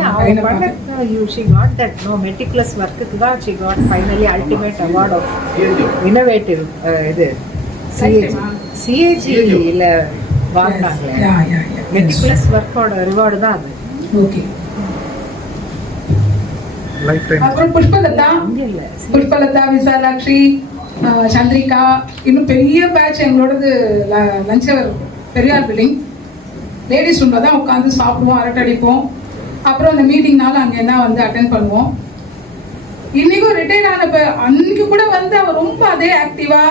She got that meticulous work-க்கு தான் she got finally ultimate award of innovative இது CAG இல்ல வாங்கினாங்க. meticulous work-ஓட ரிவார்டு தான் அது. ஓகே. அப்புறம் புஷ்பலதா, விசாலாட்சி, சந்திரிகா, இன்னும் பெரிய பேட்ச் எங்களோடது லஞ்ச் அவர் பெரியார் பில்டிங் லேடிஸ் ரூம்ல தான் உட்காந்து சாப்பிடுவோம், அரட்டை அடிப்போம். அப்புறம் அந்த மீட்டிங்னால அங்கே தான் வந்து அட்டென்ட் பண்ணுவோம். இன்னைக்கும் ரிட்டையர் ஆனப்ப அன்னைக்கு கூட வந்து அவர் ரொம்ப அதே ஆக்டிவா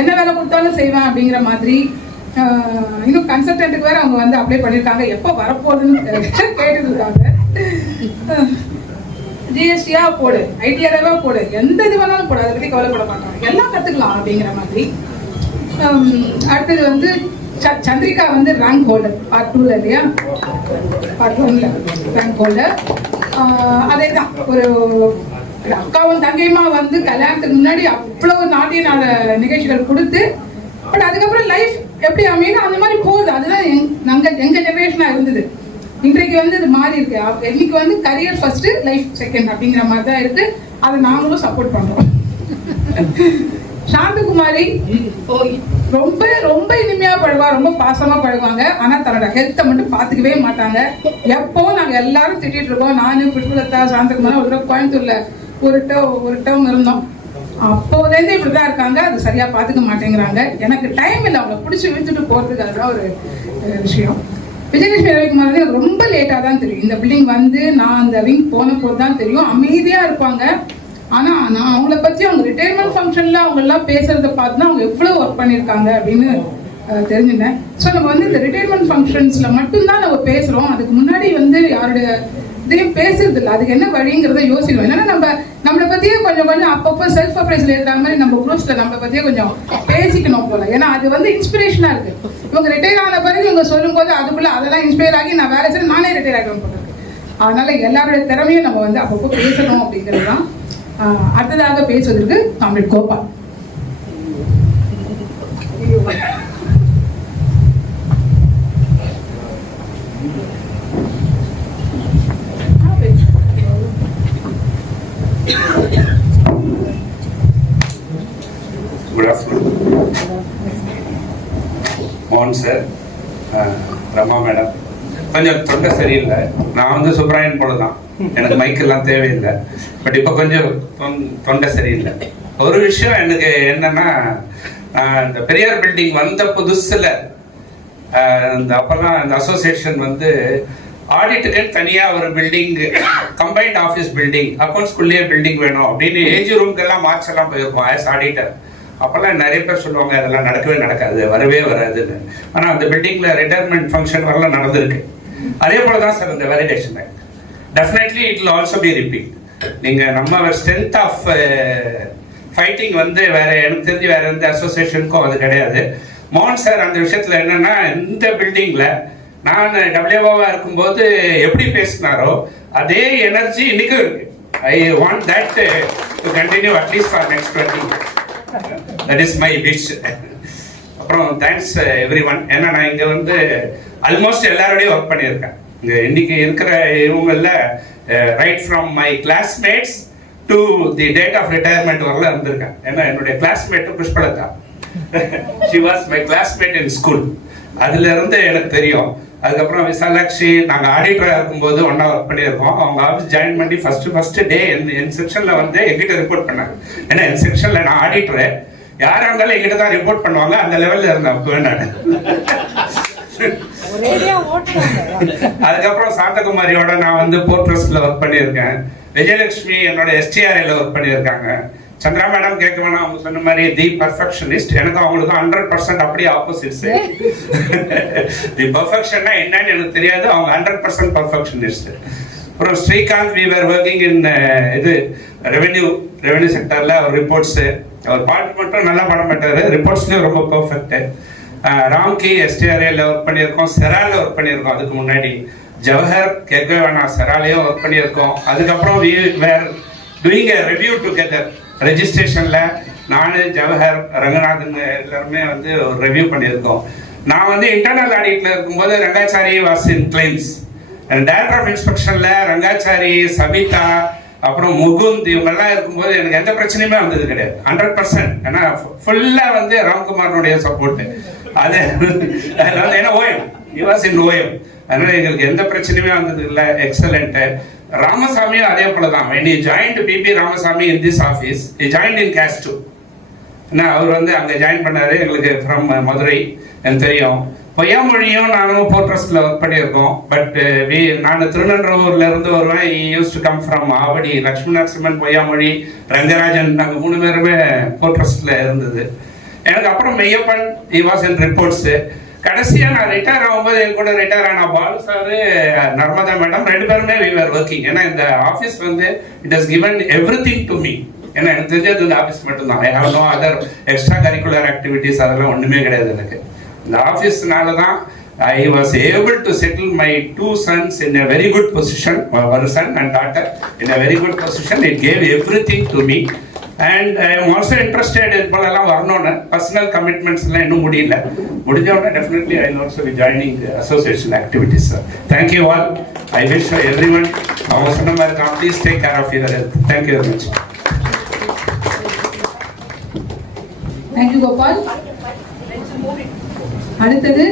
என்ன வேலை கொடுத்தாலும் செய்வேன் அப்படிங்கிற மாதிரி. இன்னும் கன்சல்டன்ட்டுக்கு வேற அவங்க வந்து அப்ளை பண்ணியிருக்காங்க, எப்போ வரப்போகுதுன்னு கேட்டுட்டு இருக்காங்க. ஜிஎஸ்டியா போடு, ஐடிஆராவே போடு, எந்த இது வேணாலும் போடு, அதை பற்றி கவலைப்பட மாட்டாங்க, எல்லாம் கற்றுக்கலாம் அப்படிங்கிற மாதிரி. அடுத்தது வந்து சந்திரிகா வந்து ரேங்க் ஹோல்டர் பார்ட் 2ல இல்லையா, பார்ட் 1ல ரேங்க் ஹோல்டர். அதே தான் ஒரு அக்காவும் தங்கையுமா வந்து கல்யாணத்துக்கு முன்னாடி அவ்வளவு நாட்டிய நாட நிகழ்ச்சிகள் கொடுத்து, பட் அதுக்கப்புறம் லைஃப் எப்படி அமையும் அந்த மாதிரி போகுது. அதுதான் எங்க ஜெனரேஷனாக இருந்தது. இன்றைக்கு வந்து இது மாறி இருக்கு. இன்னைக்கு வந்து கரியர் ஃபர்ஸ்ட், லைஃப் செகண்ட் அப்படிங்கிற மாதிரி தான் இருக்கு. அதை நாங்களும் சப்போர்ட் பண்றோம். சாந்தகுமாரி ரொம்ப ரொம்ப இனிமையா பழகுவா, ரொம்ப பாசமா பழகுவாங்க. ஆனா தன்னோட ஹெல்த்தை மட்டும் பாத்துக்கவே மாட்டாங்க. எப்போ நாங்க எல்லாரும் திட்டிட்டு இருக்கோம். நானு, புஷ்பலதா, சாந்தகுமாரி ஒரு கோயம்புத்தூர்ல ஒரு டேர்ம் இருந்தோம். அப்போலேருந்து இப்படிதான் இருக்காங்க. அது சரியா பாத்துக்க மாட்டேங்கிறாங்க. எனக்கு டைம் இல்லை அவங்களை பிடிச்சி விழுத்துட்டு போறதுக்காக தான் ஒரு விஷயம். விஜயலட்சுமி ரவிக்குமார் ரொம்ப லேட்டாக தான் தெரியும். இந்த பில்டிங் வந்து நான் அந்த விங் போன போது தான் தெரியும். அமைதியாக இருப்பாங்க. ஆனால் நான் அவங்கள பற்றி அவங்க ரிட்டையர்மெண்ட் ஃபங்க்ஷனில் அவங்க எல்லாம் பேசுறத பார்த்து தான் அவங்க எவ்வளோ ஒர்க் பண்ணியிருக்காங்க அப்படின்னு தெரிஞ்சுட்டேன். ஸோ நம்ம வந்து இந்த ரிட்டையர்மெண்ட் ஃபங்க்ஷன்ஸில் மட்டும்தான் நம்ம பேசுகிறோம். அதுக்கு முன்னாடி வந்து யாருடைய இதையும் பேசுறது இல்லை. அதுக்கு என்ன வழிங்கிறத யோசிக்கணும். ஏன்னா நம்மளை பற்றியே கொஞ்சம் அப்பப்போ செல்ஃப் அப்ரைஸில் இருக்கிற மாதிரி நம்ம குரூப்ஸில் நம்மளை பற்றியே கொஞ்சம் பேசிக்கணும் போல. ஏன்னா அது வந்து இன்ஸ்பிரேஷனாக இருக்கு. இவங்க ரிட்டையர் ஆன பிறகு இவங்க சொல்லும்போது அதுக்குள்ள அதெல்லாம் இன்ஸ்பயர் ஆகி நான் வேலை செய்ய நானே ரிட்டையர் ஆகணும் போட்டிருக்கு. அதனால எல்லாருடைய திறமையும் நம்ம வந்து அப்பப்போ பேசணும் அப்படிங்கிறது தான். அடுத்ததாக பேசுவதற்கு comrade Gopal. Sir, Rama madam. கொஞ்சம் தொண்டை சரியில்லை. நான் வந்து சுப்ராயன் போல தான், எனக்கு மைக்கெல்லாம் தேவையில்லை. பட் இப்போ கொஞ்சம் தொண்டை சரியில்லை. ஒரு விஷயம் எனக்கு என்னன்னா, இந்த பெரியார் பில்டிங் வந்த புதுசுல இந்த அப்பெல்லாம் இந்த அசோசியேஷன் வந்து ஆடிட்டுக்கு தனியாக ஒரு பில்டிங், கம்பைன்ட் ஆஃபீஸ் பில்டிங், அக்கௌண்ட்ஸ்குள்ளேயே பில்டிங் வேணும் அப்படின்னு ஏஜ் ரூம்க்கெல்லாம் மார்ச் எல்லாம் போயிருக்கோம் ஆஸ் ஆடிட்டர். அப்போல்லாம் நிறைய பேர் சொல்லுவாங்க அதெல்லாம் நடக்கவே நடக்காது, வரவே வராதுன்னு. ஆனால் அந்த பில்டிங்கில் ரிட்டையர்மெண்ட் ஃபங்க்ஷன் வரலாம் நடந்திருக்கு. அதே போல தான் சார் இந்த validation bank. Definitely it will also B repeat. நீங்கள் நம்ம ஸ்ட்ரென்த் ஆஃப் ஃபைட்டிங் வந்து வேற, எனக்கு தெரிஞ்சு வேற எந்த அசோசியேஷனுக்கும் அது கிடையாது. மோகன் சார் அந்த விஷயத்தில் என்னன்னா, இந்த பில்டிங்கில் நான் டபிள்யூஓவா இருக்கும்போது எப்படி பேசினாரோ அதே எனர்ஜி இன்னைக்கும் இருக்கு. I want that to continue at least for next 20 years. That is my wish. அப்புறம் தேங்க்ஸ் எவ்ரி ஒன். ஏன்னா நான் இங்கே வந்து ஆல்மோஸ்ட் எல்லாரோடையும் ஒர்க் பண்ணியிருக்கேன். இங்கே இன்னைக்கு இருக்கிற இவங்களில் right from my classmates to the date of retirement வரல இருந்திருக்கேன். ஏன்னா என்னுடைய classmate Pushpalatha, she was my classmate in school. அதுல இருந்து எனக்கு தெரியும். அதுக்கப்புறம் விசாலாட்சி நாங்கள் ஆடிட்டராக இருக்கும்போது ஒன்றா ஒர்க் பண்ணியிருக்கோம். அவங்க ஆஃபீஸ் ஜாயின் பண்ணி ஃபர்ஸ்ட் டே என் செக்ஷனில் வந்து எங்கிட்ட ரிப்போர்ட் பண்ணாங்க. ஏன்னா என் செக்ஷனில் நான் ஆடிட்டரு, யாராக இருந்தாலும் எங்கிட்ட தான் ரிப்போர்ட் பண்ணுவாங்க. அந்த லெவலில் இருந்தேன் அப்போ நான். அதுக்கப்புறம் சாந்தகுமாரியோட நான் வந்து போர்ட் ட்ரஸ்ட்ல ஒர்க் பண்ணியிருக்கேன். விஜயலட்சுமி என்னோட STRAல ஒர்க் பண்ணியிருக்காங்க. சந்திரா மேடம் கேட்க வேணாம், அவங்க சொன்ன மாதிரி தி பர்ஃபெக்ஷனிஸ்ட். எனக்கு அவங்களுக்கு 100% அப்படியே ஆப்போசிட்ஸ். தி பர்ஃபெக்ஷன்னா என்னன்னு எனக்கு தெரியாது, அவங்க 100% பர்ஃபெக்ஷனிஸ்ட். அப்புறம் Srikanth, we were working in இது ரெவென்யூ செக்டர்ல. அவர் ரிப்போர்ட்ஸ், அவர் பாட்டு மட்டும் நல்லா பண்ண மாட்டாரு, ரிப்போர்ட்ஸ்லயும் ரொம்ப பர்ஃபெக்ட். ராம்கி STRAல ஒர்க் பண்ணியிருக்கோம், செரால ஒர்க் பண்ணியிருக்கோம். அதுக்கு முன்னாடி ஜவஹர் கேட்கவே வேணாம், செராலையும் ஒர்க் பண்ணியிருக்கோம். அதுக்கப்புறம் we were doing a review together. ரெஜிஸ்ட்ரேஷன்ல நான், ஜவஹர், ரங்கநாதன் எல்லாருமே வந்து ஒரு ரிவ்யூ பண்ணியிருக்கோம். நான் வந்து இன்டர்னல் ஆடிட்ல இருக்கும்போது Rangachari was in claims. Director of இன்ஸ்பெக்ஷன்ல ரங்காச்சாரி, சபிதா, அப்புறம் முகுந்த் இவங்கெல்லாம் இருக்கும்போது எனக்கு எந்த பிரச்சனையுமே வந்தது கிடையாது. 100%. ஏன்னா ஃபுல்லா வந்து ராம்குமாரனுடைய சப்போர்ட். அது ஏன்னா OEM, he was in OM. அதனால எங்களுக்கு எந்த பிரச்சனையுமே வந்தது இல்லை. எக்ஸலண்ட். ராமசாமியும் அதே போலதான். when he joined BP Ramasamy in this office, he joined in CAS 2. அவர் வந்து அங்க ஜாயின் பண்ணாரு. எங்களுக்கு ஃப்ரம் மதுரை எனக்கு தெரியும். பொய்யாமொழியும் நானும் போர்ட்ரஸ்ட்ல ஒர்க் பண்ணியிருக்கோம். பட் நான் திருநன்றூர்ல இருந்து வருவேன். Use to come from Avadi. Lakshmi Narasimhan, Poyyamozhi, Rangarajan, நாங்கள் 3 பேருமே போர்ட்ரஸ்ட்ல இருந்தது. எனக்கு அப்புறம் Meyyappan, he was in reports. கடைசியா நான் ரிட்டையர் ஆகும்போது என் கூட ரிட்டையர் ஆன பாலு சாரு, நர்மதா மேடம் 2 பேருமே we were working. ஏன்னா இந்த ஆஃபீஸ் வந்து it has given everything to me. ஏன்னா எனக்கு தெரிஞ்சது இந்த ஆஃபீஸ் மட்டும்தான். I have no other extracurricular activities, அதெல்லாம் ஒண்ணுமே கிடையாது எனக்கு. இந்த ஆஃபீஸ்னால தான் I was able to settle my 2 sons in a very good position, one son and daughter in a very good position. It gave everything to me. And I am also interested in இப்போலாம் வரணும்னு. Personal commitments எல்லாம் இன்னும் முடியல. முடிஞ்ச உடனே definitely I will also be joining association activities. Sir, thank you all. I wish everyone, அவங்க சொன்ன மாதிரி தான், please take care of your health. Thank you very much. Thank you Gopal. அடுத்தது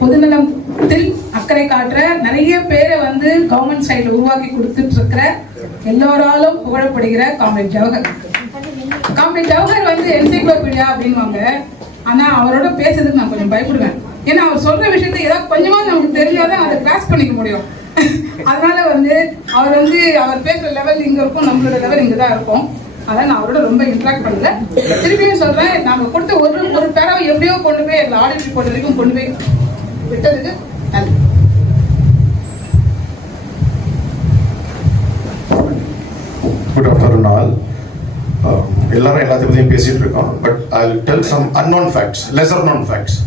பொதுநலத்தில் அக்கறை காட்டுற நிறைய பேரை வந்து கவர்மெண்ட் சைட்ல உருவாக்கி கொடுத்துட்டு இருக்கிற எல்லோராலும் புகழப்படுகிற காம்ரேட் ஜவஹர். காம்ரேட் ஜவஹர் வந்து என்சைக்ளோபீடியா அப்படின்வாங்க. ஆனா அவரோட பேசுறதுக்கு நான் கொஞ்சம் பயப்படுவேன். ஏன்னா அவர் சொல்ற விஷயத்தை ஏதாவது கொஞ்சமா நமக்கு தெரிஞ்சாதான் அதை கிராஸ் பண்ணிக்க முடியும். அதனால வந்து அவர் பேசுற லெவல் இங்க இருக்கும், நம்மளோட லெவல் இங்கதான் இருக்கும். அதான் நான் அவரோட ரொம்ப இன்ட்ராக்ட் பண்ணல. திருப்பியும் சொல்றேன், நாங்க கொடுத்த ஒரு பேராவை எப்படியோ கொண்டு போய் எங்களை ஆடிட் ரிப்போர்ட் வரைக்கும் கொண்டு போய் விட்டதுக்கு நன்றி. Good afternoon all. எல்லாரும் எல்லாத்தையும் பற்றியும் பேசிட்டு இருக்கோம். But I will tell some unknown facts, lesser known facts.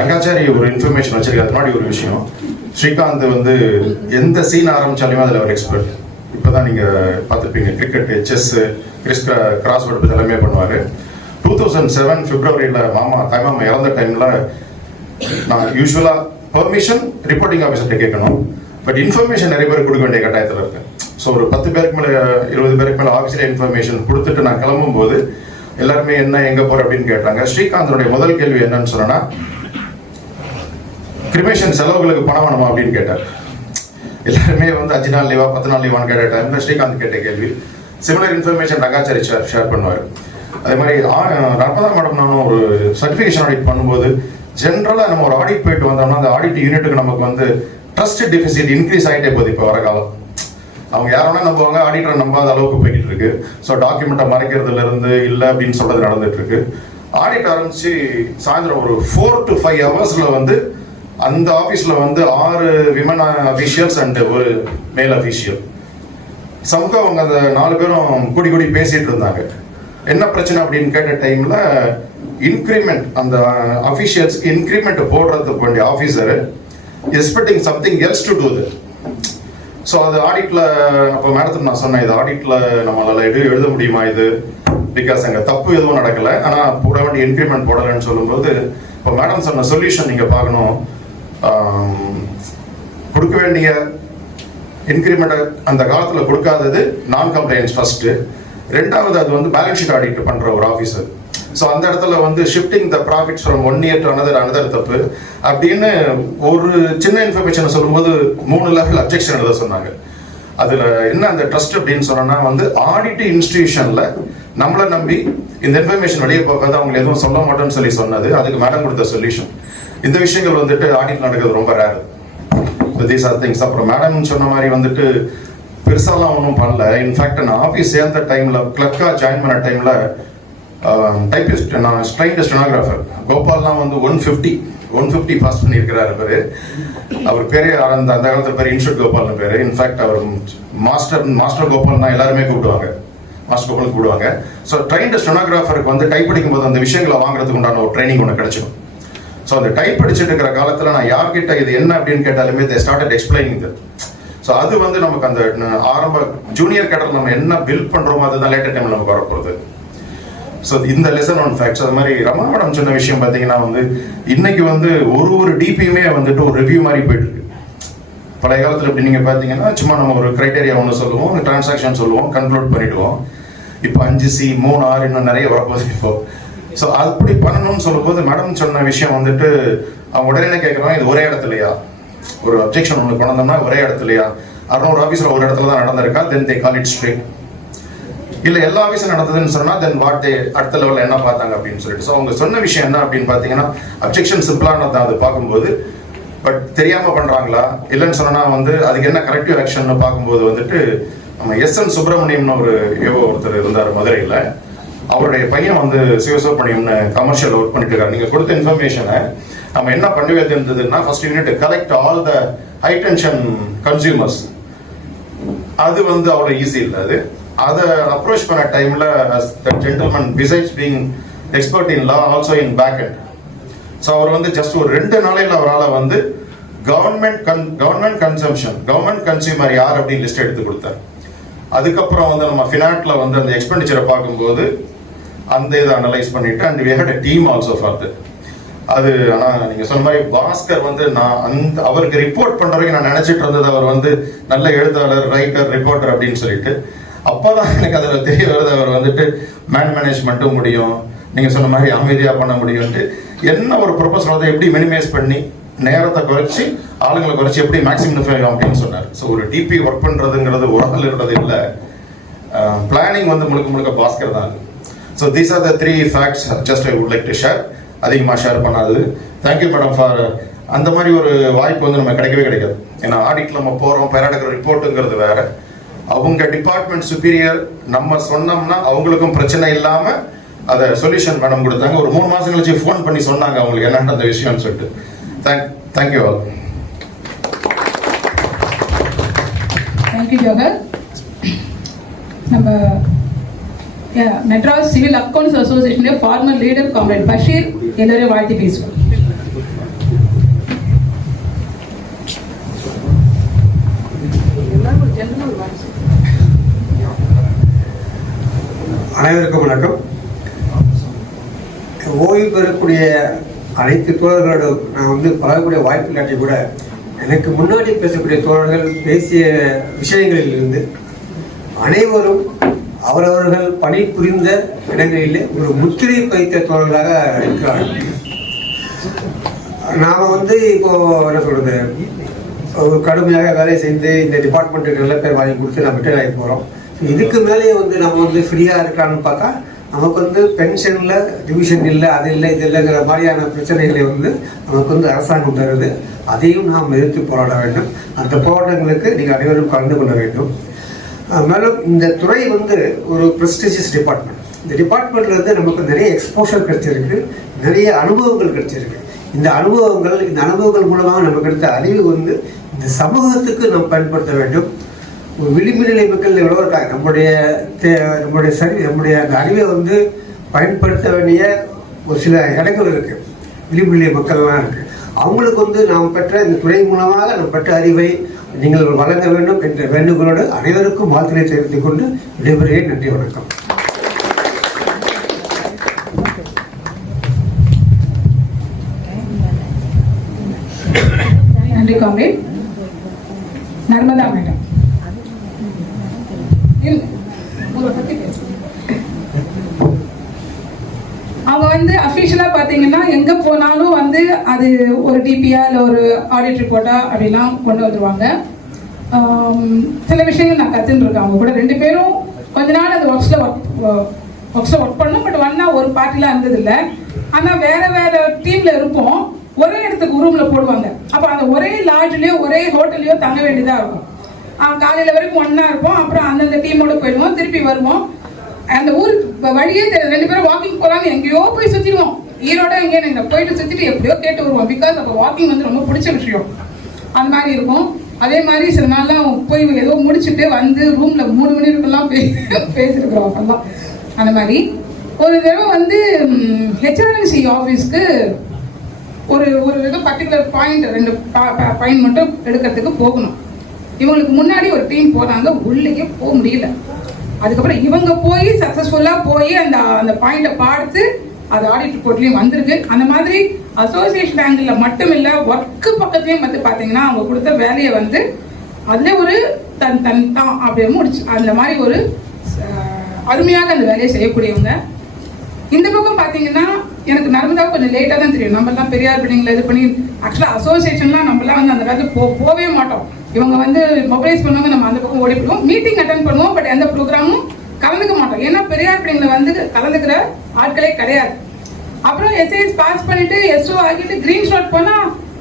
Rangachari ஒரு இன்ஃபர்மேஷன் வச்சிருக்காரு. முன்னாடி ஒரு விஷயம், ஸ்ரீகாந்த் வந்து எந்த சீன் ஆரம்பிச்சாலுமே அதில் ஒரு எக்ஸ்பர்ட். இப்போதான் நீங்கள் பார்த்துருப்பீங்க, கிரிக்கெட், செஸ், கிராஸ்வேர்டு பற்றி எல்லாமே பண்ணுவார். 2007 பிப்ரவரியில் தாய்மாமா இறந்த டைமில் நான் யூஸ்வலாக பெர்மிஷன் ரிப்போர்ட்டிங் ஆஃபீஸர்கிட்ட கேட்கணும். பட் இன்ஃபர்மேஷன் நிறைய பேர் கொடுக்க வேண்டிய கட்டாயத்தில் இருக்கேன். ஸோ ஒரு 10 பேருக்கு மேலே 20 பேருக்கு மேலே ஆஃபீஸில் இன்ஃபர்மேஷன் கொடுத்துட்டு நான் கிளம்பும்போது எல்லாருமே என்ன எங்க போற அப்படின்னு கேட்டாங்க. ஸ்ரீகாந்தனுடைய முதல் கேள்வி என்னன்னு சொன்னா, கிரிமேஷன் செலவுகளுக்கு பணம் வேணுமா அப்படின்னு கேட்டார். எல்லாருமே வந்து 5 நாள் லீவா 10 நாள் லீவான்னு கேட்ட டைம்ல ஸ்ரீகாந்த் கேட்ட கேள்வி சிமிலர் இன்ஃபர்மேஷன் ரங்காச்சாரி ஷேர் பண்ணுவார். அதே மாதிரி நர்மதா மேடம் நானும் ஒரு சர்டிஃபிகேஷன் ஆடிட் பண்ணும்போது ஜென்ரலாக நம்ம ஒரு ஆடிட் போயிட்டு வந்தோம்னா அந்த ஆடிட் யூனிட்டுக்கு நமக்கு வந்து ட்ரஸ்ட் டெபிசிட் இன்க்ரீஸ் ஆகிட்டே போகுது. இப்போ வர காலம் அவங்க யாரோனா நம்புவாங்க, ஆடிட்டரை நம்பாத அளவுக்கு போய்கிட்டு இருக்கு. ஸோ டாக்குமெண்ட்டை மறைக்கிறதுல இருந்து இல்லை அப்படின்னு சொல்றது நடந்துட்டு இருக்கு. ஆடிட் ஆரம்பிச்சு சாயந்தரம் ஒரு 4 to 5 ஹவர்ஸ்ல வந்து அந்த ஆஃபீஸில் வந்து 6 விமன் அஃபீஷியல்ஸ் அண்ட் ஒரு மேல் அஃபீஷியல். சமூக அவங்க அந்த 4 பேரும் கூடி பேசிட்டு இருந்தாங்க. என்ன பிரச்சனை அப்படின்னு கேட்ட டைம்ல இன்க்ரிமெண்ட் அந்த அஃபீஷியல்ஸ்க்கு இன்க்ரிமெண்ட் போடுறதுக்கு வேண்டிய officer expecting something else to do that. So அது ஆடிட்ல அப்போ மேடத்துக்கு நான் சொன்னேன், இது ஆடிட்ல நம்மளால எழுத முடியுமா இது, பிகாஸ் அங்கே தப்பு எதுவும் நடக்கலை, ஆனால் போட வேண்டிய இன்க்ரிமெண்ட் போடலைன்னு சொல்லும்போது இப்போ மேடம் சொன்ன சொல்யூஷன் நீங்கள் பார்க்கணும். கொடுக்க வேண்டிய இன்க்ரிமெண்ட்டை அந்த காலத்தில் கொடுக்காதது நான் கம்ப்ளைண்ட்ஸ் ஃபர்ஸ்ட். ரெண்டாவது அது வந்து பேலன்ஸ் ஷீட் ஆடிட் பண்ற ஒரு ஆஃபீஸர். ஸோ அந்த இடத்துல வந்து shifting the profits from 1 year to another தப்பு அப்படின்னு ஒரு சின்ன இன்ஃபர்மேஷனை சொல்லும்போது 3 level அப்ஜெக்ஷன் எழுத சொன்னாங்க. அதுல என்ன அந்த ட்ரஸ்ட் அப்படின்னு சொன்னா வந்து ஆடிட் இன்ஸ்டிடியூஷன்ல நம்மளை நம்பி இந்த இன்ஃபர்மேஷன் வெளியே போகாது, அவங்க எதுவும் சொல்ல மாட்டோம்னு சொல்லி சொன்னது. அதுக்கு மேடம் கொடுத்த சொல்யூஷன். இந்த விஷயங்கள் வந்துட்டு ஆடிட் நடக்கிறது ரொம்ப ரேர். These are things. அப்புறம் மேடம் சொன்ன மாதிரி வந்துட்டு பெருசாலாம் ஒன்றும் பண்ணல. இன்ஃபேக்ட் நான் ஆஃபீஸ் சேர்ந்த டைம்ல கிளர்க்கா ஜாயின் பண்ண டைம்ல டைப்பிஸ்ட் நான் ட்ரைன்டு ஸ்டெனோகிராஃபர் கோபால்லாம் வந்து 150 பாஸ் பண்ணியிருக்கிறாரு பேரு. அவர் பேரே அந்த காலத்தில் பேர் இன்ஸ்டியூட் கோபால்னு பேரு. இன்ஃபேக்ட் அவர் மாஸ்டர் கோபால் தான் எல்லாருமே கூப்பிடுவாங்க, மாஸ்டர் கோபால் கூப்பிடுவாங்க. ஸோ ட்ரைன்டு ஸ்டெனோகிராஃபருக்கு வந்து டைப் படிக்கும்போது அந்த விஷயங்களை வாங்குறதுக்கு உண்டான ஒரு ட்ரைனிங் ஒன்று கிடைச்சிடும். ஸோ அந்த டைப் படிச்சுட்டு இருக்கிற காலத்தில் நான் யார்கிட்ட இது என்ன அப்படின்னு கேட்டாலுமே they started explaining that. So அது வந்து நமக்கு அந்த ஆரம்ப ஜூனியர் கேடர் நம்ம என்ன பில்ட் பண்றோமோ அதுதான் லேட்டர் டைம்ல நமக்கு வரப்போகுது. ஸோ இந்த லெசன் ஆன் ஃபேக்ட்ஸ். அது மாதிரி ரமா மேடம் சொன்ன விஷயம் பார்த்தீங்கன்னா வந்து இன்னைக்கு வந்து ஒரு டிபியுமே வந்துட்டு ஒரு ரிவ்யூ மாதிரி போயிட்டு இருக்கு. பழைய காலத்தில் இப்படி நீங்க பார்த்தீங்கன்னா சும்மா நம்ம ஒரு கிரைட்டேரியா ஒன்று சொல்லுவோம், டிரான்சாக்ஷன் சொல்லுவோம், கன்க்ளூட் பண்ணிடுவோம். இப்போ 5C 3 6 இன்னும் நிறைய வரப்போகுது இப்போ. ஸோ அப்படி பண்ணணும்னு சொல்லும்போது மேடம் சொன்ன விஷயம் வந்துட்டு அவங்க உடனே என்ன கேட்குறாங்க, இது ஒரே இடத்துலையா ஒரு அப்ஜெக்ஷன் ஒன்று கொண்டு வந்தோம்னா ஒரே இடத்துலையா 600 ஆஃபீஸில் ஒரு இடத்துல தான் நடந்திருக்கா, தென் தே கால் இட் ஸ்ட்ரெயிட். இல்லை எல்லா ஆஃபீஸும் நடந்ததுன்னு சொன்னால் தென் வாட் தே அடுத்த லெவலில் என்ன பார்த்தாங்க அப்படின்னு சொல்லிட்டு. ஸோ அவங்க சொன்ன விஷயம் என்ன அப்படின்னு பார்த்தீங்கன்னா அப்ஜெக்ஷன் சிம்பிளானது தான் அது பார்க்கும்போது. பட் தெரியாமல் பண்ணுறாங்களா இல்லைன்னு சொன்னால் வந்து அதுக்கு என்ன கரெக்டிவ் ஆக்ஷன் பார்க்கும்போது வந்துட்டு நம்ம எஸ்என் சுப்பிரமணியம்னு ஒரு ஒருத்தர் இருந்தார் மதுரையில். அவருடைய பையன் வந்து சிவசுப்ரமணியம்னு கமர்ஷியல் ஒர்க் பண்ணிட்டு இருக்காரு. நீங்கள் கொடுத்த இன்ஃபர்மேஷனை நம்ம என்ன பண்ண வேண்டியதுன்னா first unit collect all the high tension consumers. அது வந்து அவ்வளோ ஈஸி இல்லை. அது அதை அப்ரோச் பண்ண டைம்ல gentleman besides being expert in law also in back end. So அவர் வந்து ஜஸ்ட் ஒரு 2 நாளையில் அவரால் வந்து கவர்மெண்ட் கன்சம்ஷன் கவர்மெண்ட் கன்சியூமர் யார் அப்படின்னு லிஸ்ட் எடுத்து கொடுத்தார். அதுக்கப்புறம் வந்து நம்ம ஃபினாட்ல வந்து அந்த எக்ஸ்பெண்டிச்சரை பார்க்கும்போது அந்த இதை அனலைஸ் பண்ணிட்டு and we had a team also for that. அது ஆனால் நீங்கள் சொன்ன மாதிரி பாஸ்கர் வந்து நான் அவருக்கு ரிப்போர்ட் பண்ணுற வரைக்கும் நான் நினச்சிட்டு இருந்தது அவர் வந்து நல்ல எழுத்தாளர், ரைட்டர், ரிப்போர்ட்டர் அப்படின்னு சொல்லிட்டு. அப்போதான் எனக்கு அதில் தெரிய வருது அவர் வந்துட்டு மேனேஜ்மெண்ட்டும் முடியும், நீங்கள் சொன்ன மாதிரி அமைதியாக பண்ண முடியும்ட்டு. என்ன ஒரு ப்ரொபோசல் அதை எப்படி மினிமைஸ் பண்ணி நேரத்தை குறைச்சி ஆளுங்களை குறைச்சி எப்படி மேக்ஸிமிஃபை அப்படின்னு சொன்னார். ஸோ ஒரு டிபி ஒர்க் பண்ணுறதுங்கிறது ஒரு ஆள் இருக்கிறது இல்லை, பிளானிங் வந்து முழுக்க பாஸ்கர் தான். So these are the 3 facts just I would like to share. அதிகமாக ஷேர் பண்ணாது. தேங்க்யூ மேடம் ஃபார் அந்த மாதிரி ஒரு வாய்ப்பு வந்து நம்ம கிடைக்காது. ஏன்னா ஆடிட்ல நம்ம போகிறோம், பேராடுக்கிற ரிப்போர்ட்டுங்கிறது வேற. அவங்க டிபார்ட்மெண்ட் சுப்பீரியர் நம்ம சொன்னோம்னா அவங்களுக்கும் பிரச்சனை இல்லாமல் அதை சொல்யூஷன் மேடம் கொடுத்தாங்க. ஒரு 3 மாதம் கழிச்சு ஃபோன் பண்ணி சொன்னாங்க அவங்களுக்கு என்னன்ற அந்த விஷயம்னு சொல்லிட்டு. Thank you all. தேங்க்யூ ஜோகர். நம்ம Madras civil accounts association former leader comrade Basheer எல்லாரையும் வாழ்த்தி பேசுவோம். அனைவருக்கும் வணக்கம். ஓய்வு பெறக்கூடிய அனைத்து தோழர்களோடு நான் வந்து பழகக்கூடிய வாய்ப்பு இல்லாட்டி கூட எனக்கு முன்னாடி பேசக்கூடிய தோழர்கள் பேசிய விஷயங்களில் இருந்து அனைவரும் அவரவர்கள் பணிபுரிந்த இடங்களிலே ஒரு முத்திரை பதித்த தோழர்களாக இருக்கிறார்கள். நாம இப்போ என்ன சொல்றது, ஒரு கடுமையாக வேலை செய்து இந்த டிபார்ட்மெண்ட்டுக்கு நல்ல பேர் வாங்கி கொடுத்து நம்ம ரிட்டையர் ஆகி போகிறோம். இதுக்கு மேலேயே நம்ம ஃப்ரீயாக இருக்கான்னு பார்த்தா நமக்கு பென்ஷனில் டிவிஷன் இல்லை, அது இல்லை, இது இல்லைங்கிற மாதிரியான பிரச்சனைகளை நமக்கு அரசாங்கம் தருது. அதையும் நாம் எதிர்த்து போராட வேண்டும். அந்த போராட்டங்களுக்கு நீங்கள் அனைவரும் கலந்து கொள்ள வேண்டும். மேலும் இந்த துறை ஒரு ப்ரெஸ்டீஜியஸ் டிபார்ட்மெண்ட். இந்த டிபார்ட்மெண்ட்லேருந்து நமக்கு நிறைய எக்ஸ்போஷர் கிடைச்சிருக்கு, நிறைய அனுபவங்கள் கிடைச்சிருக்கு. இந்த அனுபவங்கள் மூலமாக நமக்கு கிடைத்த அறிவு இந்த சமூகத்துக்கு நாம் பயன்படுத்த வேண்டும். விளிம்பு நிலை மக்கள் எவ்வளோ இருக்காங்க, நம்முடைய அந்த அறிவை பயன்படுத்த வேண்டிய ஒரு சில இடங்கள் இருக்கு, விளிம்பு நிலை மக்கள்லாம் இருக்கு. அவங்களுக்கு நாம் பெற்ற இந்த துறை மூலமாக நாம் பெற்ற அறிவை நீங்கள் வழங்க வேண்டும் என்ற வேண்டுகோளோடு அனைவருக்கும் வாழ்த்துக்களை தெரிவித்துக் கொண்டு விடைபெறுகிறேன். நன்றி, வணக்கம். நன்றி காம்ரேட். நர்மதா மேடம். அவங்க அஃபிஷியலா பாத்தீங்கன்னா எங்க போனாலும் அது ஒரு டிபியா இல்ல ஒரு ஆடிட் ரிப்போர்ட்டா அப்படிலாம் கொண்டு வந்துருவாங்க. சில விஷயங்கள் நான் கத்துன்னு இருக்கேன். அவங்க கூட 2 பேரும் கொஞ்ச நாள் அந்த ஒர்க்ஸ்ல ஒர்க் பண்ணோம். பட் ஒன்னா ஒரு பார்ட்டிலாம் இருந்தது இல்லை. ஆனா வேற வேற டீம்ல இருப்போம். ஒரே இடத்துக்கு ரூம்ல போடுவாங்க. அப்ப அந்த ஒரே லாட்ஜ்லயோ ஒரே ஹோட்டல்லையோ தங்க வேண்டியதா இருக்கும். காலையில வரைக்கும் ஒன்னா இருப்போம். அப்புறம் அந்தந்த டீமோட போயிடுவோம், திருப்பி வருவோம். அந்த ஊர் வழியே 2 பேரும் வாக்கிங் போலான்னு எங்கேயோ போய் சுத்திடுவோம். ஈரோட எங்கேயும் போயிட்டு சுத்திட்டு எப்படியோ கேட்டு வருவோம். பிகாஸ் அப்போ வாக்கிங் ரொம்ப பிடிச்ச விஷயம். அந்த மாதிரி இருக்கும். அதே மாதிரி சில நாள்லாம் போய் ஏதோ முடிச்சுட்டு ரூம்ல 3 மணி வரைக்கும்லாம் பேசிருக்கிறோம். அப்பெல்லாம் அந்த மாதிரி ஒரு தடவை ஹெச்ஆர்என்சி ஆஃபீஸ்க்கு ஒரு ஏதோ பர்டிகுலர் பாயிண்ட் 2 பாயிண்ட் மட்டும் எடுக்கிறதுக்கு போகணும். இவங்களுக்கு முன்னாடி ஒரு டீம் போறாங்க, உள்ளேயே போக முடியல. அதுக்கப்புறம் இவங்க போய் சக்சஸ்ஃபுல்லா போய் அந்த பாயிண்ட்டை பார்த்து அது ஆடிட் ரிப்போர்ட்லயும் வந்திருக்கு. அந்த மாதிரி அசோசியேஷன் ஆங்கிள் மட்டும் இல்ல, ஒர்க்கு பக்கத்துலயும் பாத்தீங்கன்னா அவங்க கொடுத்த வேலையை அதுல ஒரு தன் தான் அப்படியே முடிச்சு அந்த மாதிரி ஒரு அருமையாக அந்த வேலையை செய்யக்கூடியவங்க. இந்த பக்கம் பாத்தீங்கன்னா எனக்கு நர்மதா கொஞ்சம் லேட்டா தான் தெரியும். நம்ம எல்லாம் பெரியார் பில்டிங்ல இது பண்ணி ஆக்சுவலா அசோசியேஷன்லாம் நம்மளாம் அந்த காலத்துல போகவே மாட்டோம். இவங்க மொபைலைஸ் பண்ணுவாங்க, நம்ம அந்த பக்கம் ஓடி போடுவோம், மீட்டிங் அட்டன் பண்ணுவோம். பட் எந்த ப்ரோக்ராமும் கலந்துக்க மாட்டோம். ஏன்னா பெரியார் பில்டிங்ல கலந்துக்கிற ஆட்களே கிடையாது. அப்புறம் எஸ்ஐஎஸ் பாஸ் பண்ணிட்டு எஸ்ஓ ஆகிட்டு கிரீன் ஷாட் போனா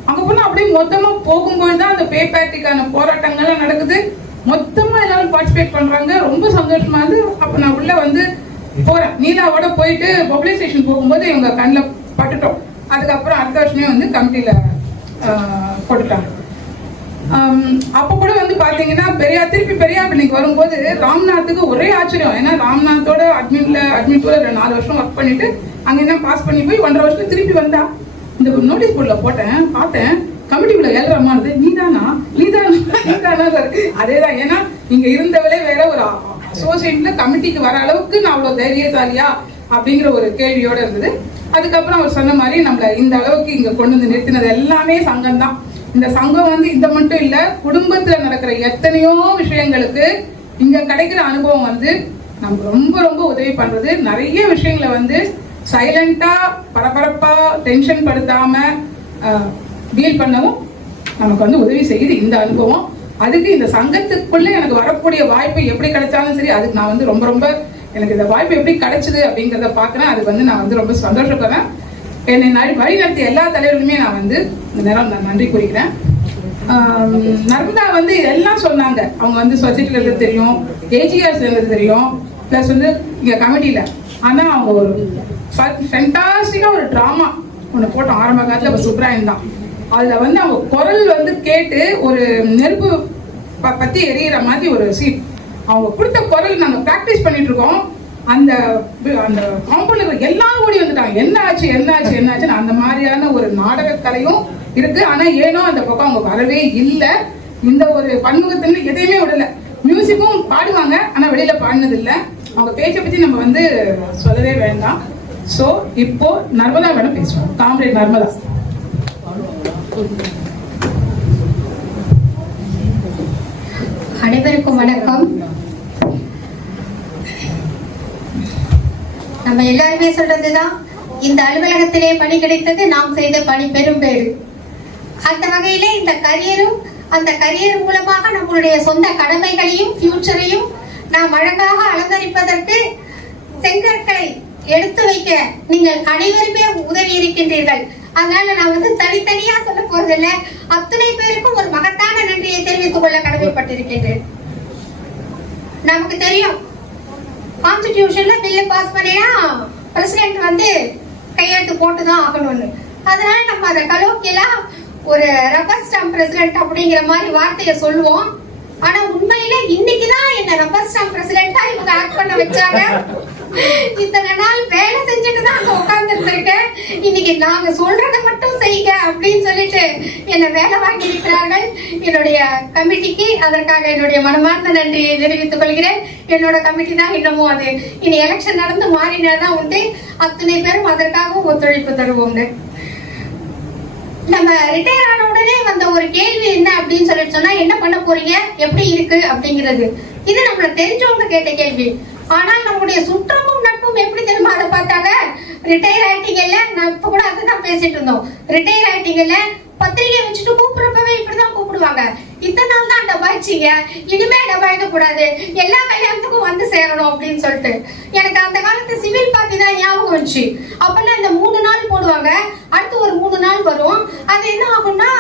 அங்க போனா அப்படியே மொத்தமா போகும்போது தான் அந்த பே பேட்டிக்கான போராட்டங்கள்லாம் நடக்குது. மொத்தமா எல்லாரும் பார்ட்டிசிபேட் பண்றாங்க. ரொம்ப சந்தோஷமா இருந்து அப்ப நான் உள்ள போறேன். நீலாவோட போயிட்டு மொபிலைசேஷன் போகும்போது இவங்க கண்ணில் பட்டுட்டோம். அதுக்கப்புறம் அடுத்த வருஷமே கமிட்டியில போட்டுட்டாங்க. அப்ப கூட பாத்தீங்கன்னா திருப்பி பெரியார் பில்டிங் வரும்போது ராம்நாத்துக்கு ஒரே ஆச்சரியம். ஏன்னா ராம்நாத்தோட அட்மின் கூட 4 வருஷம் ஒர்க் பண்ணிட்டு அங்க என்ன பாஸ் பண்ணி போய் 1.5 வருஷம் திருப்பி வந்தா இந்த நோட்டீஸ் போர்ட்ல போட்டேன், பார்த்தேன் கமிட்டிக்குள்ள ஏழுறமா இருந்தது. நீதானா அதேதான். ஏன்னா இங்க இருந்தவளே வேற ஒரு அசோசியேஷன்ல கமிட்டிக்கு வர அளவுக்கு நான் அவ்வளவு தைரியசாலியா அப்படிங்கிற ஒரு கேள்வியோட இருந்தது. அதுக்கப்புறம் அவர் சொன்ன மாதிரி நம்மள இந்த அளவுக்கு இங்க கொண்டு நிறுத்தினது எல்லாமே சங்கம் தான். இந்த சங்கம் இந்த மட்டும் இல்ல, குடும்பத்துல நடக்கிற எத்தனையோ விஷயங்களுக்கு இங்க கிடைக்கிற அனுபவம் நமக்கு ரொம்ப ரொம்ப உதவி பண்றது. நிறைய விஷயங்களை சைலண்டா பரபரப்பா டென்ஷன் படுத்தாம டீல் பண்ணவும் நமக்கு உதவி செய்யுது இந்த அனுபவம். அதுக்கு இந்த சங்கத்துக்குள்ள எனக்கு வரக்கூடிய வாய்ப்பு எப்படி கிடைச்சாலும் சரி, அதுக்கு நான் ரொம்ப ரொம்ப எனக்கு இந்த வாய்ப்பு எப்படி கிடைச்சது அப்படிங்கிறத பாக்குறேன். அதுக்கு நான் ரொம்ப சந்தோஷப்படுறேன். என்னை வழி நடத்திய எல்லா தலைவர்களுமே நான் இந்த நேரம் நான் நன்றி கூறுகிறேன். நர்மதா எல்லாம் சொன்னாங்க. அவங்க சொசைட்டில இருந்து தெரியும், ஏஜிஆர்ஸ்ல இருந்து தெரியும், பிளஸ் இங்க கமிட்டியில. ஆனா அவங்க ஒரு ஃபேண்டாஸ்டிக்கா ஒரு டிராமா ஒன்று போட்டோம் ஆரம்ப காலத்துல. சுப்ராயன் தான் அதுல அவங்க குரல் கேட்டு ஒரு நெருப்பு பத்தி எரியிற மாதிரி ஒரு சீன் அவங்க கொடுத்த குரல் நாங்க பிராக்டிஸ் பண்ணிட்டு இருக்கோம். அந்த அந்த காம்பவுண்ட்ல எல்லாரும் ஓடி வந்துட்டாங்க. என்ன ஆச்சுன்னு அந்த மாதிரியான ஒரு நாடக கலையும் இருக்கு. ஆனா ஏனோ அந்த பக்கம் அவங்க வரவே இல்லை. இந்த ஒரு பன்முகத்தின் எதையுமே விடல. மியூசிக்கும் பாடுவாங்க, ஆனா வெளியில பாடினது இல்லை. அவங்க பேச்சை பத்தி நம்ம சொல்லவே வேண்டாம். சோ இப்போ நர்மதா மேடம் பேசுவோம். காம்ரேட் நர்மதா. அனைவருக்கும் வணக்கம். எல்லாருமே சொல்றதுதான், இந்த அலுவலகத்திலே பணி கிடைத்தது நாம் செய்த பணி பெரும்பேறு. அந்த வகையிலே இந்த கரியரும், அந்த கரியர் மூலமாக நம்மளுடைய சொந்த கடமைகளையும் ஃபியூச்சரையும் நாம் அழகாக அலங்கரிப்பதற்கு செங்கற்களை எடுத்து வைக்க நீங்கள் அனைவருமே உதவி இருக்கின்றீர்கள். அதனால நான் வந்து தனித்தனியா சொல்ல போறதில்ல, அத்தனை பேருக்கும் ஒரு மகத்தான நன்றியை தெரிவித்துக் கொள்ள கடமைப்பட்டிருக்கின்றேன். நமக்கு தெரியும், கான்ஸ்டிடியூஷன்ல பில்ல பாஸ் பண்ணினா பிரசிடென்ட் வந்து கையெழுத்து போட்டுதான் ஆகணும்னு. அதனால நம்ம அதை கலோக்கியெல்லாம் ஒரு ரப்பர் ஸ்டாம்ப் பிரசிடென்ட் அப்படிங்கிற மாதிரி வார்த்தையை சொல்லுவோம். ஆனா உண்மையில இன்னைக்குதான் என்ன ரப்பர் ஸ்டாம்ப் பிரசிடென்டா இவங்க ஆக்ட் பண்ண வச்சாங்க. இத்தனை நாள் வேலை செஞ்சுட்டு தான் அங்க உட்கார்ந்து இருந்திருக்கேன். இன்னைக்கு நாங்க சொல்றதை மட்டும் செய்யுங்க அப்படின்னு சொல்லிட்டு என்ன வேலை வாங்கி இருக்கிறார்கள். என்னுடைய கமிட்டிக்கு அதற்காக என்னுடைய மனமார்ந்த நன்றியை தெரிவித்துக் கொள்கிறேன். என்னோட கமிட்டி தான் இன்னமும் அது இனி எலெக்ஷன் நடந்து மாறினாதான் உண்டு. அத்தனை பேரும் அதற்காக ஒத்துழைப்பு தருவோங்க. நம்ம ரிட்டையர் ஆன உடனே வந்த ஒரு கேள்வி என்ன அப்படின்னு சொல்லிட்டு சொன்னா, என்ன பண்ண போறீங்க, எப்படி இருக்கு அப்படிங்கிறது. இது நம்மள தெரிஞ்சவங்க கேட்ட கேள்வி. ஆனால் நம்முடைய சுற்றமும் நட்பும் எப்படி தெரியுமா அதை பார்த்தாங்க. ரிட்டையர் ஆயிட்டீங்கல்ல, நான் இப்ப கூட அதுதான் பேசிட்டு இருந்தோம். ரிட்டையர் ஆயிட்டீங்கல்ல, பத்திரிகை வச்சுட்டு கூப்பிடுறப்பவே இப்படிதான் கூப்பிடுவாங்க. இத்தனை நாள் தான் டபாய்ச்சிங்க, இனிமே டபாய்க்க கூடாது, எல்லா கல்யாணத்துக்கும் வந்து சேரணும் அப்படின்னு சொல்லிட்டு. எனக்கு அந்த காலத்து சிவில் பார்ட்டி தான் ஞாபகம் வந்துச்சு. அப்பெல்லாம் இந்த 3 நாள் போடுவாங்க, அடுத்து ஒரு 3 நாள் வரும். அது என்ன ஆகும்னா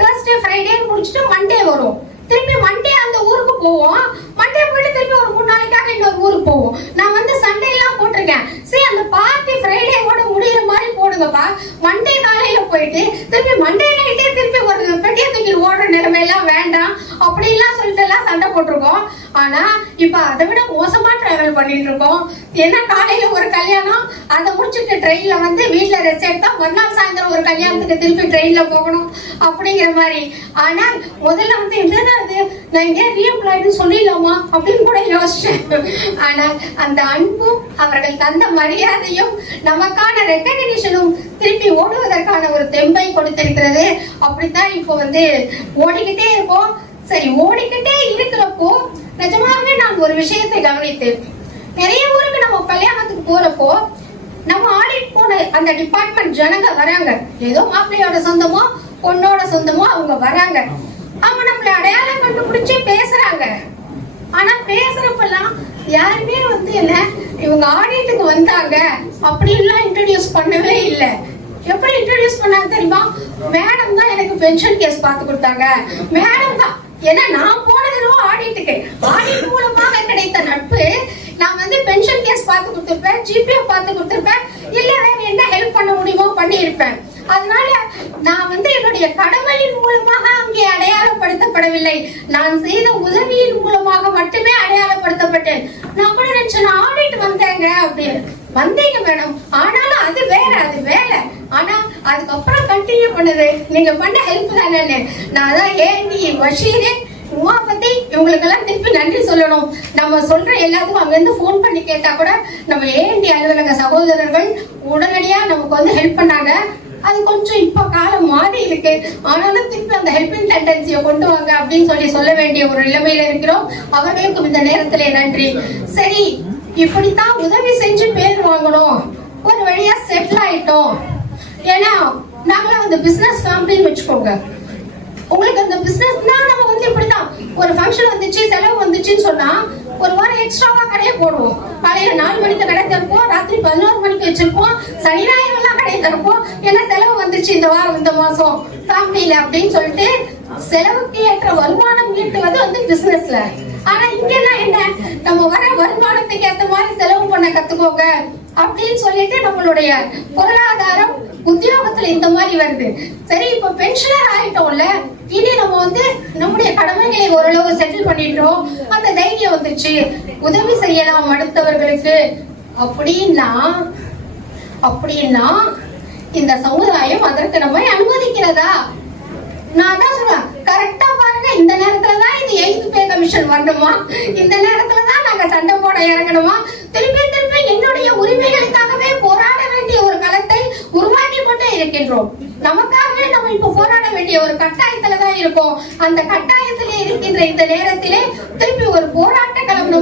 Thursday Friday முடிச்சுட்டு மண்டே வரும். திருப்பி மண்டே அந்த ஊருக்கு போவோம். மண்டே போயிட்டு திருப்பி ஒரு 3 நாளைக்காக இன்னொரு ஊருக்கு போவோம். நான் வந்து சண்டே எல்லாம் போட்டிருக்கேன். சரி, அந்த பார்ட்டி ஃப்ரைடேவோட முடிகிற மாதிரி போடுங்கப்பா. மண்டே காலையில போயிட்டு திருப்பி மண்டே நைட்டே திருப்பி ஒரு பெட்டியை தூக்கி ஓடுற நிலைமையெல்லாம் வேண்டாம் அப்படின்லாம் சொல்லிட்டு எல்லாம் சண்டை போட்டிருக்கோம். ஆனா இப்ப அதை விட மோசமா டிராவல் பண்ணிட்டு இருக்கோம். ஏன்னா காலையில ஒரு கல்யாணம், அதை முடிச்சுட்டு ட்ரெயின்ல வந்து வீட்டுல ரெஸ்ட் எடுத்தா மறுநாள் சாயந்தரம் ஒரு கல்யாணத்துக்கு திருப்பி ட்ரெயின்ல போகணும் அப்படிங்கிற மாதிரி. ஆனால் முதல்ல வந்து என்னது நான் இங்கே ரீஎம்ப்ளாய்டு சொல்லிடலாமா அப்படின்னு கூட யோசிச்சேன். ஆனால் அந்த அன்பும் அவர்கள் தந்த மரியாதையும் நமக்கான ரெக்கக்னிஷனும் திருப்பி ஓடுவதற்கான ஒரு தெம்பை கொடுத்திருக்கிறது. அப்படித்தான் இப்போ வந்து ஓடிக்கிட்டே இருக்கோம். சரி, ஓடிக்கிட்டே இருக்கிறப்போ நிஜமாவே நான் ஒரு விஷயத்தை கவனித்தேன். நிறைய ஊருக்கு நம்ம கல்யாணத்துக்கு போறப்போ நம்ம ஆடிட் போன அந்த டிபார்ட்மெண்ட் ஜனங்க வராங்க. ஏதோ மாப்பிள்ளையோட சொந்தமோ பொண்ணோட சொந்தமோ அவங்க வராங்க. அவங்க நம்மள அடையாளம் கண்டுபிடிச்சு பேசுறாங்க. ஆனா பேசுறப்பெல்லாம் யாருமே வந்து என்ன இவங்க ஆடிட்டுக்கு வந்தாங்க அப்படின்லாம் இன்ட்ரோடியூஸ் பண்ணவே இல்லை. எப்படி இன்ட்ரோடியூஸ் பண்ணாங்க தெரியுமா? மேடம் தான் எனக்கு பென்ஷன் கேஸ் பார்த்து கொடுத்தாங்க, மேடம் தான். ஏன்னா நான் போனதும் ஆடிட்டுக்கு, ஆடிட் மூலமாக கிடைத்த நட்பு. நான் வந்து பென்ஷன் கேஸ் பார்த்து கொடுத்துருப்பேன், ஜிபே பார்த்து கொடுத்துருப்பேன், இல்ல வேற என்ன ஹெல்ப் பண்ண முடியுமோ பண்ணியிருப்பேன். அதனால நான் வந்து என்னுடைய கடமையின் மூலமாக அங்கே அடையாளப்படுத்தப்படவில்லை, நான் செய்த உதவியின் மூலமாக மட்டுமே அடையாளப்படுத்தப்பட்டேன். நான் கூட நினைச்சேன் ஆடிட் வந்தேங்க அப்படின்னு. வந்தீங்க மேடம், ஆனாலும் அது வேற, அது வேலை. ஆனா அதுக்கப்புறம் கண்டினியூ பண்ணுது நீங்க பண்ண ஹெல்ப் தானே. நான் அதான் ஏண்டி பஷீரு உமா பத்தி இவங்களுக்கெல்லாம் திருப்பி நன்றி சொல்லணும். நம்ம சொல்ற எல்லாத்துக்கும் அங்கிருந்து போன் பண்ணி கேட்டா கூட நம்ம ஏண்டி அலுவலக சகோதரர்கள் உடனடியா நமக்கு வந்து ஹெல்ப் பண்ணாங்க. அது கொஞ்சம் இப்ப காலம் மாறி இருக்கு, ஆனாலும் திருப்பி அந்த ஹெல்பிங் டெண்டன்சியை கொண்டு வாங்க அப்படின்னு சொல்ல வேண்டிய ஒரு நிலைமையில இருக்கிறோம். அவர்களுக்கும் இந்த நேரத்திலே நன்றி. சரி, இப்படித்தான் உதவி செஞ்சு பேர் வாங்கணும், ஒரு வழியா செட்டில் ஆயிட்டோம். ஏன்னா நாங்களும் அந்த பிசினஸ் ஃபேமிலின்னு வச்சுக்கோங்க. உங்களுக்கு அந்த பிசினஸ்னா நம்ம வந்து இப்படிதான், ஒரு ஃபங்க்ஷன் வந்துச்சு, செலவு வந்துச்சுன்னு சொன்னா ஒரு வாரம் எக்ஸ்ட்ராவா கடையை போடுவோம். காலையில 4 மணிக்கு கடை திறப்போம், ராத்திரி 11 மணிக்கு வச்சிருப்போம், சனி ஞாயிறு எல்லாம் கடை திறப்போம். ஏன்னா செலவு வந்துச்சு இந்த வாரம் இந்த மாசம் ஃபேமிலியில அப்படின்னு சொல்லிட்டு செலவுக்கு ஏற்ற வருமானம் ஈட்டுவது வந்து பிசினஸ்ல. ஆனா இங்கெல்லாம் என்ன, நம்ம வர வருமானத்துக்கு ஏற்ற மாதிரி செலவு பண்ண கத்துக்கோங்க அப்படின்னு சொல்லிட்டு நம்மளுடைய பொருளாதாரம் உத்தியோகத்துல இந்த மாதிரி வருது. சரி, இப்ப பென்ஷனர் ஆயிட்டோம்ல, இனி நம்ம வந்து நம்முடைய கடமைகளை ஓரளவு செட்டில் பண்ணிட்டோம், அந்த தைரியம் வந்துச்சு, உதவி செய்யலாம் அடுத்தவர்களுக்கு அப்படின்னா இந்த சமுதாயம் அதற்கு நம்ம அனுமதிக்கிறதா? நான் தான் சொல்றேன், கரெக்டா பாருங்க, இந்த நேரத்துலதான் இது 8th பே கமிஷன் வரணுமா, இந்த நேரத்துலதான் நாங்க சண்டை போட இறங்கணுமா, திருப்பி என்னுடைய உரிமைகளுக்காகவே போராட வேண்டிய ஒரு களத்தை உருவாக்கி கொண்டே இருக்கின்றோம். நமக்காகவே நம்ம இப்ப போராட வேண்டிய ஒரு கட்டாயத்துலதான் தான் இருக்கும். அந்த கட்டாயத்திலே இருக்கின்ற இந்த நேரத்திலே திருப்பி ஒரு போராட்ட களம்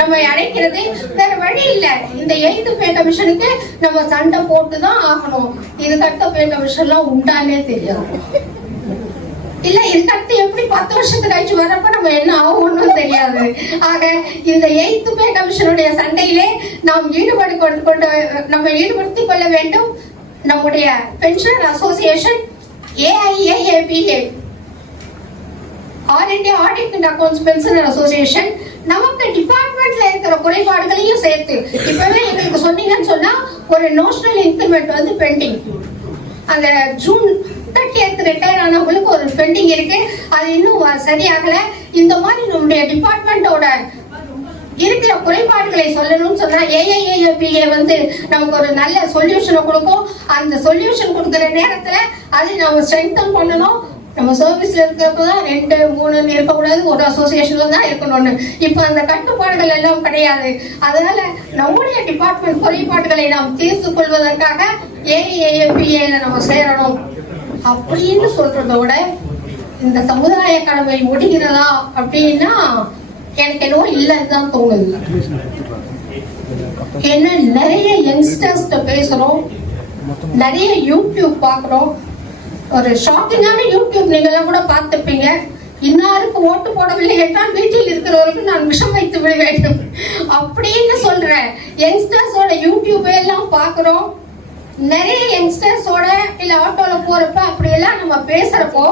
நம்மை அழைக்கிறது. வேற வழி இல்லை. இந்த 8th பே கமிஷனுக்கு நம்ம சண்டை போட்டுதான் ஆகணும். இதுக்கு அடுத்த பே கமிஷன்லாம் உண்டானே தெரியாது. இல்ல இதுக்கடுத்து எப்படி 10 வருஷத்துக்கு கழிச்சு வரப்ப நம்ம என்ன ஆகும்னு தெரியாது. ஆக இந்த 8th பே கமிஷனுடைய சண்டையிலே நாம் நம்ம ஈடுபடுத்திக் கொள்ள வேண்டும். நம்முடைய pensioner association AIAAPA all India audit and accounts pensioner association நமக்கு டிபார்ட்மெண்ட்ல இருக்கிற குறைபாடுகளையும் சேர்த்து இப்பவே எங்களுக்கு சொன்னீங்கன்னு சொன்னா ஒரு நோஷனல் இன்கிரிமெண்ட் வந்து பெண்டிங். அந்த ஜூன் 30th ரிட்டையர் ஆனவங்களுக்கு ஒரு பெண்டிங் இருக்கு. அது இன்னும் சரியாகல. இந்த மாதிரி நம்முடைய டிபார்ட்மெண்டோட இருக்கிற குறைபாடுகளை சொல்லணும்னு சொன்னா AIAAPA வந்து நமக்கு ஒரு நல்ல சொல்யூஷனை கொடுக்கும். அந்த சொல்யூஷன் கொடுக்குற நேரத்துல அதை நம்ம ஸ்ட்ரெங்தன் பண்ணணும். நம்ம சர்வீஸ்ல இருக்கிறப்பதான் 2, 3 இருக்கக்கூடாது, ஒரு அசோசியேஷன்ல தான் இருக்கணும்னு. இப்ப அந்த கட்டுப்பாடுகள் எல்லாம் கிடையாது. அதனால நம்முடைய டிபார்ட்மெண்ட் குறைபாடுகளை நாம் தீர்த்து கொள்வதற்காக AIAAPA நம்ம சேரணும் அப்படின்னு சொல்றத விட இந்த சமுதாய கடமை முடிகிறதா அப்படின்னா எனக்கு என்னவோ இல்லைன்னு தான் தோணுது. என்ன நிறைய யங்ஸ்டர்ஸ்ட பேசுறோம், நிறைய யூடியூப் பாக்குறோம். ஒரு ஷாக்கிங்கான யூடியூப் நீங்களாம் கூட பார்த்துப்பீங்க. இன்னாருக்கு ஓட்டு போடவில்லை என்றால் வீட்டில் இருக்கிறவருக்கு நான் விஷம் வைத்து விட வேண்டும் அப்படின்னு சொல்ற யங்ஸ்டர்ஸோட யூடியூப் எல்லாம் பாக்குறோம். நிறைய யங்ஸ்டர்ஸோட இல்ல ஆட்டோல போறப்ப அப்படியெல்லாம் நம்ம பேசுறப்போ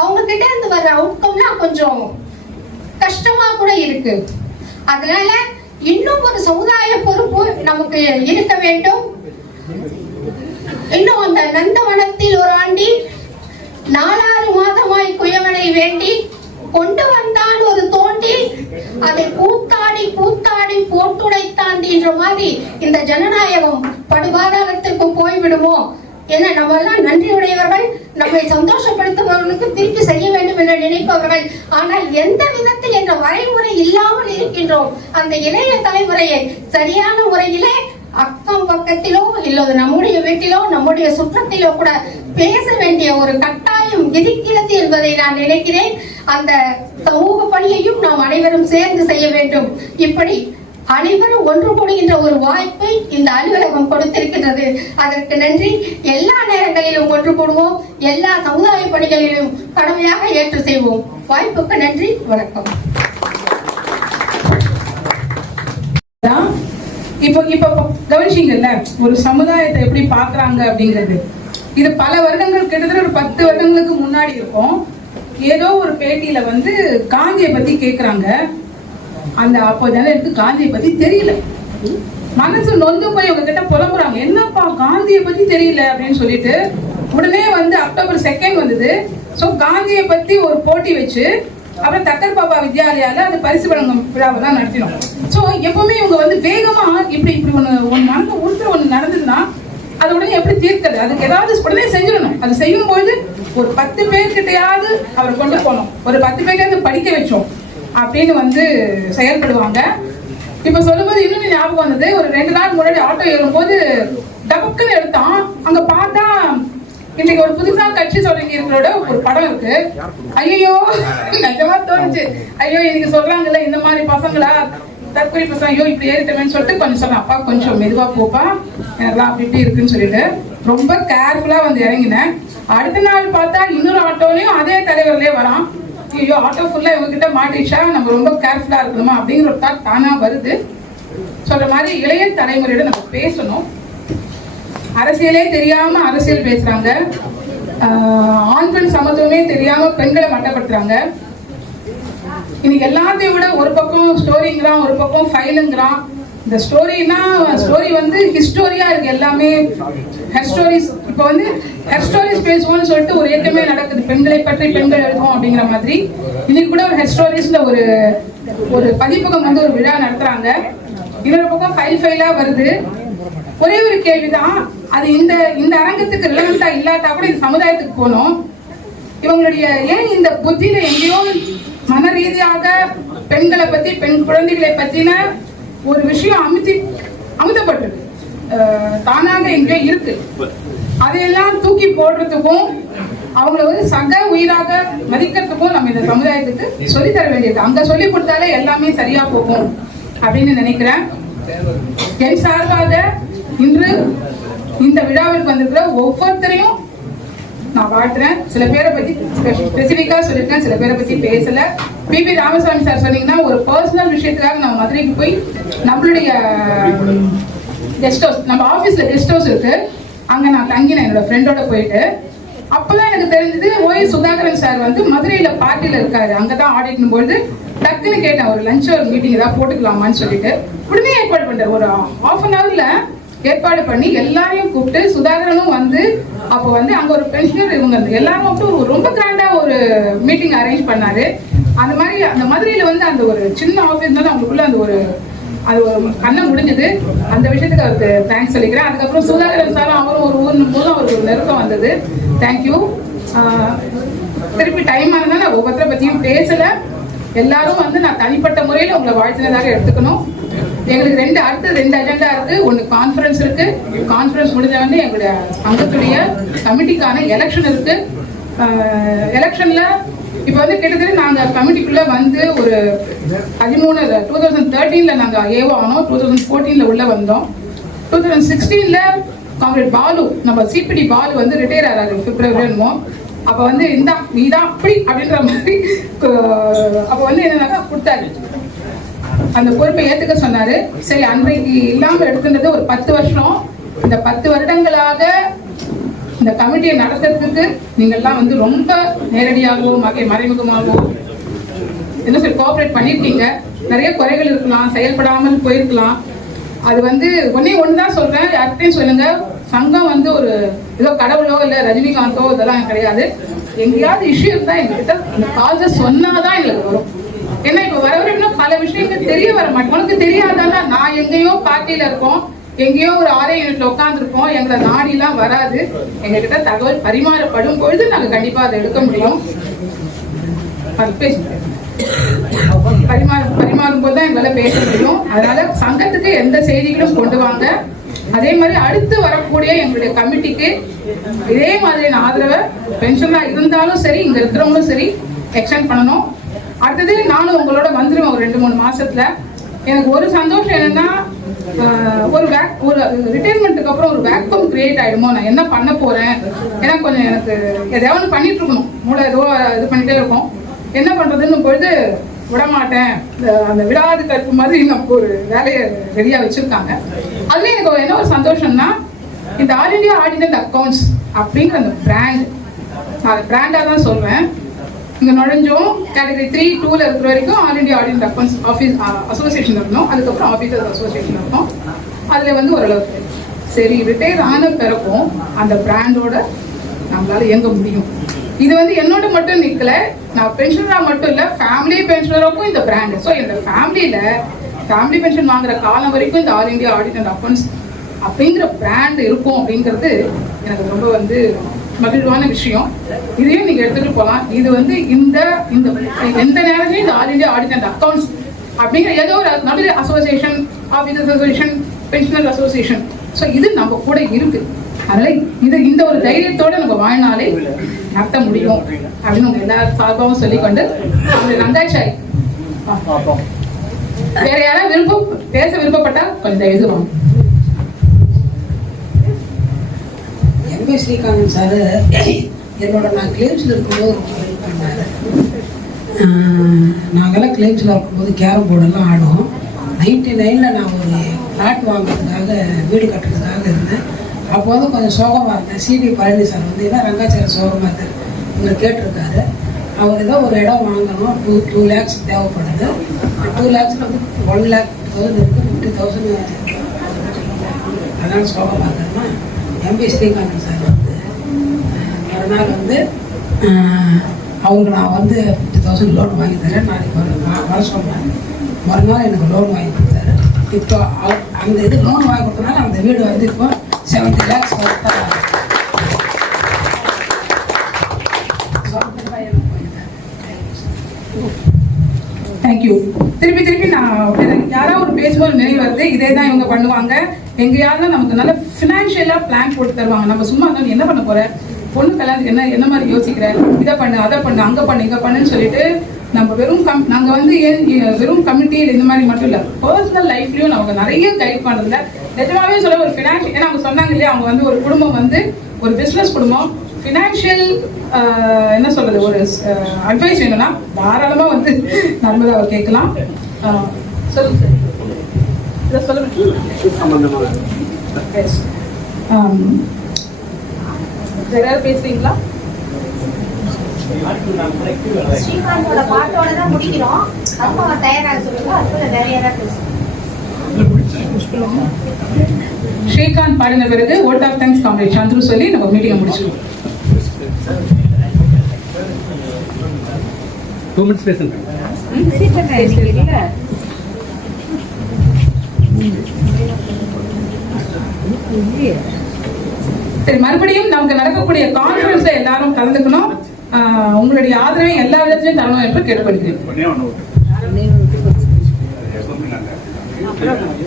அவங்க கிட்ட இருந்து வர்ற அவுட்கம்லாம் கொஞ்சம் கஷ்டமா கூட இருக்கு. அதனால இன்னும் ஒரு சமுதாய பொறுப்பு நமக்கு இருக்க வேண்டும். இன்னும் அந்த நந்தவனத்தில் ஒரு ஆண்டி 4 மாதமாய் குயவனை வேண்டி கொண்டு வந்தான் ஒரு தோண்டி, அதை கூத்தாடி கூத்தாடி போட்டுடைத்தாண்டின்ற மாதிரி இந்த ஜனநாயகம் படுபாதாளத்திற்கு போய்விடுமோ? ஏன்னா நம்ம எல்லாம் நன்றியுடையவர்கள், நம்மை சந்தோஷப்படுத்துபவர்களுக்கு திருப்பி செய்ய வேண்டும் என்று நினைப்பவர்கள். ஆனால் எந்த விதத்தில் என்ற வரைமுறை இல்லாமல் இருக்கின்றோம். அந்த இளைய தலைமுறையை சரியான முறையிலே அக்கம் பக்கத்திலோ இல்லது நம்முடைய வீட்டிலோ நம்முடைய சுற்றத்திலோ கூட பேச வேண்டிய ஒரு கட்டாயம் இருக்கிறது என்பதை நான் நினைக்கிறேன். அந்த சமூக பணியையும் நாம் அனைவரும் சேர்ந்து செய்ய வேண்டும். இப்படி அனைவரும் ஒன்று கூடுகின்ற ஒரு வாய்ப்பை இந்த அலுவலகம் கொடுத்திருக்கின்றது. அதற்கு நன்றி. எல்லா நேரங்களிலும் ஒன்று கூடுவோம், எல்லா சமுதாய பணிகளிலும் கடமையாக ஏற்று செய்வோம். வாய்ப்புக்கு நன்றி. வணக்கம். இப்போ கவனிச்சீங்கல்ல ஒரு சமுதாயத்தை எப்படி பாக்குறாங்க அப்படிங்கிறது. இது பல வருடங்கள், கிட்டத்தட்ட ஒரு 10 வருடங்களுக்கு முன்னாடி இருக்கும். ஏதோ ஒரு பேட்டியில வந்து காந்தியை பத்தி கேக்குறாங்க. அந்த அப்போ எனக்கு காந்தியை பத்தி தெரியல. மனசு நொந்து போய் அவங்க கிட்ட புலம்புறாங்க, என்னப்பா காந்தியை பத்தி தெரியல அப்படின்னு சொல்லிட்டு. உடனே வந்து October 2 வந்தது. ஸோ காந்தியை பத்தி ஒரு போட்டி வச்சு அப்புறம் தக்கர் பாபா வித்யாலயால அது பரிசு வழங்கும் விழாவை தான் நடத்தினோம். ஸோ எப்பவுமே இவங்க வந்து வேகமா இப்படி ஒன்று மனதை உறுத்துற ஒன்று நடந்ததுன்னா அது உடனே எப்படி தீர்க்கிறது, அதுக்கு ஏதாவது உடனே செஞ்சிடணும். அது செய்யும் போது ஒரு 10 பேர்கிட்டையாவது அவர் கொண்டு போனோம், ஒரு 10 பேர்கிட்ட படிக்க வச்சோம் அப்படின்னு வந்து செயல்படுவாங்க. இப்ப சொல்லும்போது இன்னும் ஞாபகம் வந்தது. ஒரு 2 நாள் முன்னாடி ஆட்டோ ஏறும்போது டபக்குன்னு எடுத்தான். அங்க பார்த்தா இன்னைக்கு ஒரு புதுசா கட்சி சொல்றீங்களோட ஒரு படம் இருக்கு. ஐயோ நிஜமா தோணுச்சு. ஐயோ இன்னைக்கு சொல்றாங்கல்ல இந்த மாதிரி பசங்களா தற்கொலை பசங்க, ஐயோ இப்படி ஏறிட்டோம்னு சொல்லிட்டு கொஞ்சம் சொன்னேன், அப்பா கொஞ்சம் மெதுவா போப்பா எனக்குலாம் அப்படி இப்படி இருக்குன்னு சொல்லிட்டு ரொம்ப கேர்ஃபுல்லா வந்து இறங்கினேன். அடுத்த நாள் பார்த்தா இன்னொரு ஆட்டோலயும் அதே தலைவர்லயே வரான். ஐயோ ஆட்டோ ஃபுல்லா இவங்க கிட்ட மாட்டிச்சா, நம்ம ரொம்ப கேர்ஃபுல்லா இருக்கணுமா அப்படிங்கிற ஒரு தாட் தானா வருது. சொல்ற மாதிரி இளைய தலைமுறையோட நம்ம பேசணும். அரசியலே தெரியாம அரசியல் பேசுறாங்க. ஆண் பெண் சமத்துவமே தெரியாம பெண்களை மட்டப்படுத்துறாங்க. இன்னைக்கு எல்லாத்தையும் விட ஒரு பக்கம் ஸ்டோரிங்கிறான், ஒரு பக்கம் ஃபைலுங்கிறான். இந்த ஸ்டோரினா ஸ்டோரி வந்து ஹிஸ்டோரியா இருக்கு. எல்லாமே ஹெட் ஸ்டோரிஸ். இப்போ வந்து ஹெட் ஸ்டோரிஸ் பேசுவோம்னு சொல்லிட்டு ஒரு இயக்கமே நடக்குது, பெண்களை பற்றி பெண்கள் எழுதுவோம் அப்படிங்கிற மாதிரி. இன்னைக்கு கூட ஒரு ஹெட் ஸ்டோரிஸ்ல ஒரு பதிப்பகம் வந்து ஒரு விழா நடத்துறாங்க. இன்னொரு பக்கம் ஃபைலா வருது. ஒரே ஒரு கேள்விதான், அது இந்த அரங்கத்துக்கு ரிலவெண்டா இல்லாட்டா கூட இந்த சமுதாயத்துக்கு போனோம். இவங்களுடைய ஏன் இந்த புத்தியில எங்கேயோ மன ரீதியாக பெண்களை பத்தி பெண் குழந்தைகளை பத்தின ஒரு விஷயம் அமுத்தப்பட்டிருக்கு, தானாக எங்கேயோ இருக்கு. அதையெல்லாம் தூக்கி போடுறதுக்கும் அவங்கள வந்து சக உயிராக சமுதாயத்துக்கு சொல்லி தர வேண்டியது. அங்க சொல்லி கொடுத்தாலே எல்லாமே சரியா போகும் அப்படின்னு நினைக்கிறேன். என் சார்பாக இன்று இந்த விழாவிற்கு வந்திருக்கிற ஒவ்வொருத்தரையும் நான் வாழ்த்துறேன். சில பேரை பத்தி ஸ்பெசிபிக்கா சொல்லிருக்கேன், சில பேரை பத்தி பேசல. பிபி ராமசாமி சார் சொன்னீங்கன்னா ஒரு பர்சனல் விஷயத்துக்காக நம்ம மதுரைக்கு போய் நம்மளுடைய கெஸ்ட் ஹவுஸ், நம்ம ஆபீஸ்ல கெஸ்ட் ஹவுஸ் இருக்கு, அங்க நான் தங்கினேன் என்னோட ஃப்ரெண்டோட போயிட்டு. அப்பதான் எனக்கு தெரிஞ்சது ஓய் சுதாகரன் சார் வந்து மதுரையில பார்ட்டியில இருக்காரு, அங்கதான் ஆடிட்னும் பொழுது டக்குன்னு கேட்டேன் ஒரு லஞ்ச் ஒரு மீட்டிங் ஏதாவது போட்டுக்கலாமான்னு சொல்லிட்டு உடனே ஏற்பாடு பண்ணிட்டேன். ஒரு ½ hourல ஏற்பாடு பண்ணி எல்லாரையும் கூப்பிட்டு சுதாகரனும் வந்து அப்போ வந்து அங்க ஒரு பென்ஷனர் இவங்க எல்லாரும் வந்து ஒரு ரொம்ப கிராண்டா ஒரு மீட்டிங் அரேஞ்ச் பண்ணாரு. அந்த மாதிரி அந்த மதுரையில வந்து அந்த ஒரு சின்ன ஆஃபீஸ்னால அவங்களுக்குள்ள அந்த ஒரு அது ஒரு கண்ணை முடிஞ்சது. அந்த விஷயத்துக்கு அவருக்கு தேங்க்ஸ் சொல்லிக்கிறேன். அதுக்கப்புறம் சுதாகரன் சாரும் அவரும் ஒரு ஊர்னும் போது அவருக்கு ஒரு நெருக்கம் வந்தது. தேங்க்யூ. திருப்பி டைம் ஆனதுனால நான் ஒவ்வொருத்தரை பத்தியும் பேசல. எல்லாரும் வந்து நான் தனிப்பட்ட முறையில் உங்களை வாழ்த்தினதாக எடுத்துக்கணும். எங்களுக்கு அடுத்து 2 அஜெண்டா இருக்கு. ஒன்று கான்ஃபரன்ஸ் இருக்கு. கான்ஃபரன்ஸ் முடிஞ்ச வந்து எங்களுடைய அங்கத்துடைய கமிட்டிக்கான எலெக்ஷன் இருக்கு. எலெக்ஷன்ல இப்போ வந்து கிட்டத்தட்ட நாங்கள் கமிட்டிக்குள்ள வந்து ஒரு 2013ல நாங்கள் ஏவோ ஆனோம். 2014ல உள்ள வந்தோம். 2016ல காம்ரேட் பாலு, நம்ம சிபிடி பாலு வந்து ரிட்டையர் ஆகிறாரு பிப்ரவரி. அப்போ வந்து நீதான் அப்படி அப்படின்ற மாதிரி அப்போ வந்து என்னன்னாக்கா கொடுத்தாரு, அந்த பொறுப்பை ஏத்துக்க சொன்னாரு. சரி, அன்றைக்கு இல்லாம எடுத்துன்றது ஒரு 10 வருஷம். இந்த 10 வருடங்களாக இந்த கமிட்டியை நடத்துறதுக்கு நீங்க எல்லாம் வந்து ரொம்ப நேரடியாகவோ மறைமுகமாகவோ என்ன சொல்லி கோஆபரேட் பண்ணிருக்கீங்க. நிறைய குறைகள் இருக்கலாம், செயல்படாமல் போயிருக்கலாம். அது வந்து ஒண்ணுதான் சொல்றேன், யார்கிட்டையும் சொல்லுங்க. சங்கம் வந்து ஒரு ஏதோ கடவுளோ இல்ல ரஜினிகாந்தோ இதெல்லாம் கிடையாது. எங்கேயாவது இஷ்யூ இருந்தா எங்ககிட்ட இந்த காசை சொன்னாதான் எங்களுக்கு வரும். ஏன்னா இப்ப வர பல விஷயங்கள் தெரிய வர மாட்டேன். உனக்கு தெரியாதானா? நான் எங்கேயோ பார்ட்டியில இருக்கோம், எங்கேயோ ஒரு ஆரே யூனிட்ல உட்காந்துருக்கோம், எங்களை நாடிலாம் வராது. எங்ககிட்ட தகவல் பரிமாறப்படும் பொழுது நாங்க கண்டிப்பா அதை எடுக்க முடியும். பரிமாறும் போதுதான் எங்களால பேச முடியும். அதனால சங்கத்துக்கு எந்த செய்திகளும் கொண்டு வாங்க. அதே மாதிரி அடுத்து வரக்கூடிய எங்களுடைய கமிட்டிக்கு இதே மாதிரியான ஆதரவை பென்ஷனா இருந்தாலும் சரி, இங்க இருக்கிறவங்களும் சரி எக்ஸ்டெண்ட் பண்ணணும். அடுத்தது நானும் உங்களோட வந்துருவேன் ஒரு 2-3 மாசத்துல. எனக்கு ஒரு சந்தோஷம் என்னன்னா, ஒரு ரிட்டைர்மெண்ட்டுக்கு அப்புறம் ஒரு வேக்கம் கிரியேட் ஆயிடுமோ, நான் என்ன பண்ண போறேன், ஏன்னா கொஞ்சம் எனக்கு எதாவது பண்ணிட்டு இருக்கணும், மூளை ஏதோ இது பண்ணிட்டே இருக்கும். என்ன பண்றதுன்னு பொழுது விடமாட்டேன். அந்த விடாது கற்பு மாதிரி நமக்கு ஒரு வேலையை ரெடியா வச்சிருக்காங்க. அதுல எனக்கு என்ன ஒரு சந்தோஷம்னா, இந்த ஆல் இண்டியா ஆடிட் அக்கௌண்ட்ஸ் அப்படிங்கிற அந்த பிராண்ட், நான் பிராண்டா தான் சொல்றேன். இங்க நுழைஞ்சோம் கேட்டகரி 3, 2ல இருக்கிற வரைக்கும் all India audit accounts office association இருக்கணும். அதுக்கப்புறம் ஆஃபீஸர்ஸ் அசோசியேஷன் இருக்கும். அதுல வந்து ஓரளவுக்கு சரி ரிட்டையர் ஆன பிறக்கும் அந்த பிராண்டோட நம்மளால இயங்க முடியும். இது வந்து என்னோட மட்டும் நிக்கல, நான் பென்ஷனரா மட்டும் இல்ல, ஃபேமிலி பென்ஷனருக்கும் இந்த பிராண்ட். ஸோ இந்த ஃபேமிலி பென்ஷன் வாங்குற காலம் வரைக்கும் இந்த all India audit and accounts அப்படிங்கிற பிராண்ட் இருக்கும் அப்படிங்கிறது எனக்கு ரொம்ப வந்து மகிழ்வான விஷயம். இதையும் நீங்க எடுத்துட்டு போகலாம். இது வந்து இந்த எந்த நேரத்திலையும் இந்த all India audit and accounts அப்படிங்கிற ஏதோ ஒரு நடுவில் association, officers association, pensioner association, so இது நம்ம கூட இருக்கு. அதனால இந்த ஒரு தைரியத்தோட நம்ம வாழ்நாளை நடத்த முடியும் அப்படின்னு உங்க எல்லா சார்பாகவும் சொல்லிக்கொண்டு நந்தாச்சாரி வேற யாராவது பேச விருப்பப்பட்டா கொஞ்சம் தயவு வாங்க. எம்ஏ ஸ்ரீகாந்தன் சார் என்னோட நான் கிளைம்ஸில் இருக்கும்போது ரொம்ப ஹெல்ப் பண்ணார். நாங்கள்லாம் கிளைம்ஸில் இருக்கும்போது கேரம் போர்டெல்லாம் ஆடுவோம். 99ல் நான் ஒரு பிளாட் வாங்குறதுக்காக வீடு கட்டுறதுக்காக இருந்தேன். அப்போ வந்து கொஞ்சம் சோகமாக இருந்தேன். சிடி பழனி சார் வந்து ஏன்னா ரங்காச்சாரி சோகமாக இருக்கார், இவங்க கேட்டிருக்காரு. அவர் ஏதோ ஒரு இடம் வாங்கணும், 2 lakhs தேவைப்படுது. 2 lakhs வந்து 1 lakh 1000 இருக்குது, 50,000 அதனால் சோகமாக இருக்காருமா. எம்பி ஸ்ரீகாந்தன் சார் வந்து மறுநாள் வந்து அவருக்கு நான் வந்து 50,000 லோன் வாங்கி தரேன், நாளைக்கு வர சொன்னேன். மறுநாள் எனக்கு லோன் வாங்கி கொடுத்தாரு. இப்போ அந்த இது லோன் வாங்கி கொடுத்தனால அந்த வீடு வந்து இப்போ 70 lakhs தேங்க்யூ. திருப்பி நான் யாராவது ஒரு பேசும்போது நினைவு வருது, இதே தான் இவங்க பண்ணுவாங்க. எங்கேயாவது நமக்கு நல்ல ஃபினான்ஷியலாக பிளான் போட்டு தருவாங்க. நம்ம சும்மா இருந்தாலும் என்ன பண்ண போற, பொண்ணு கல்யாணத்துக்கு என்ன மாதிரி யோசிக்கிற, இதை பண்ணு அதை பண்ணு அங்கே பண்ணு இங்கே பண்ணுன்னு சொல்லிட்டு நம்ம நாங்கள் வந்து வெறும் கமிட்டியில் இந்த மாதிரி மட்டும் இல்லை, பர்சனல் லைஃப்லையும் நமக்கு நிறைய கைட் பண்ணுறதுல நிஜமாவே சொல்ல ஒரு ஃபினான்ஷியல், ஏன்னா அவங்க சொன்னாங்க இல்லையா, அவங்க வந்து ஒரு குடும்பம் வந்து ஒரு பிஸ்னஸ் குடும்பம், ஃபினான்ஷியல் என்ன சொல்றது ஒரு அட்வைஸ் வேணும்னா தாராளமாக வந்து நர்மதா அவர் கேட்கலாம். சொல்லுங்க சார், இதை சொல்லுங்க. யாராவது பேசுறீங்களா? ஸ்ரீகாந்தோட பாட்டோட தான் முடிக்கிறோம். அப்போ தயாராக சொல்லுங்க. அதுக்குள்ள வேற யாராவது ஸ்ரீகாந்த் பாடின பிறகு vote of thanks comrade Chandru சொல்லி நம்ம மீட்டிங்கை முடிச்சிருக்கோம். 2 minutes பேசுங்க. சரி, மறுபடியும் நமக்கு நடக்கக்கூடிய கான்ஃபரன்ஸ்ல எல்லாரும் கலந்துக்கணும். உங்களுடைய ஆதரவை எல்லா விதத்திலையும் தரணும் என்று கேட்டுக்கொள்கிறேன்.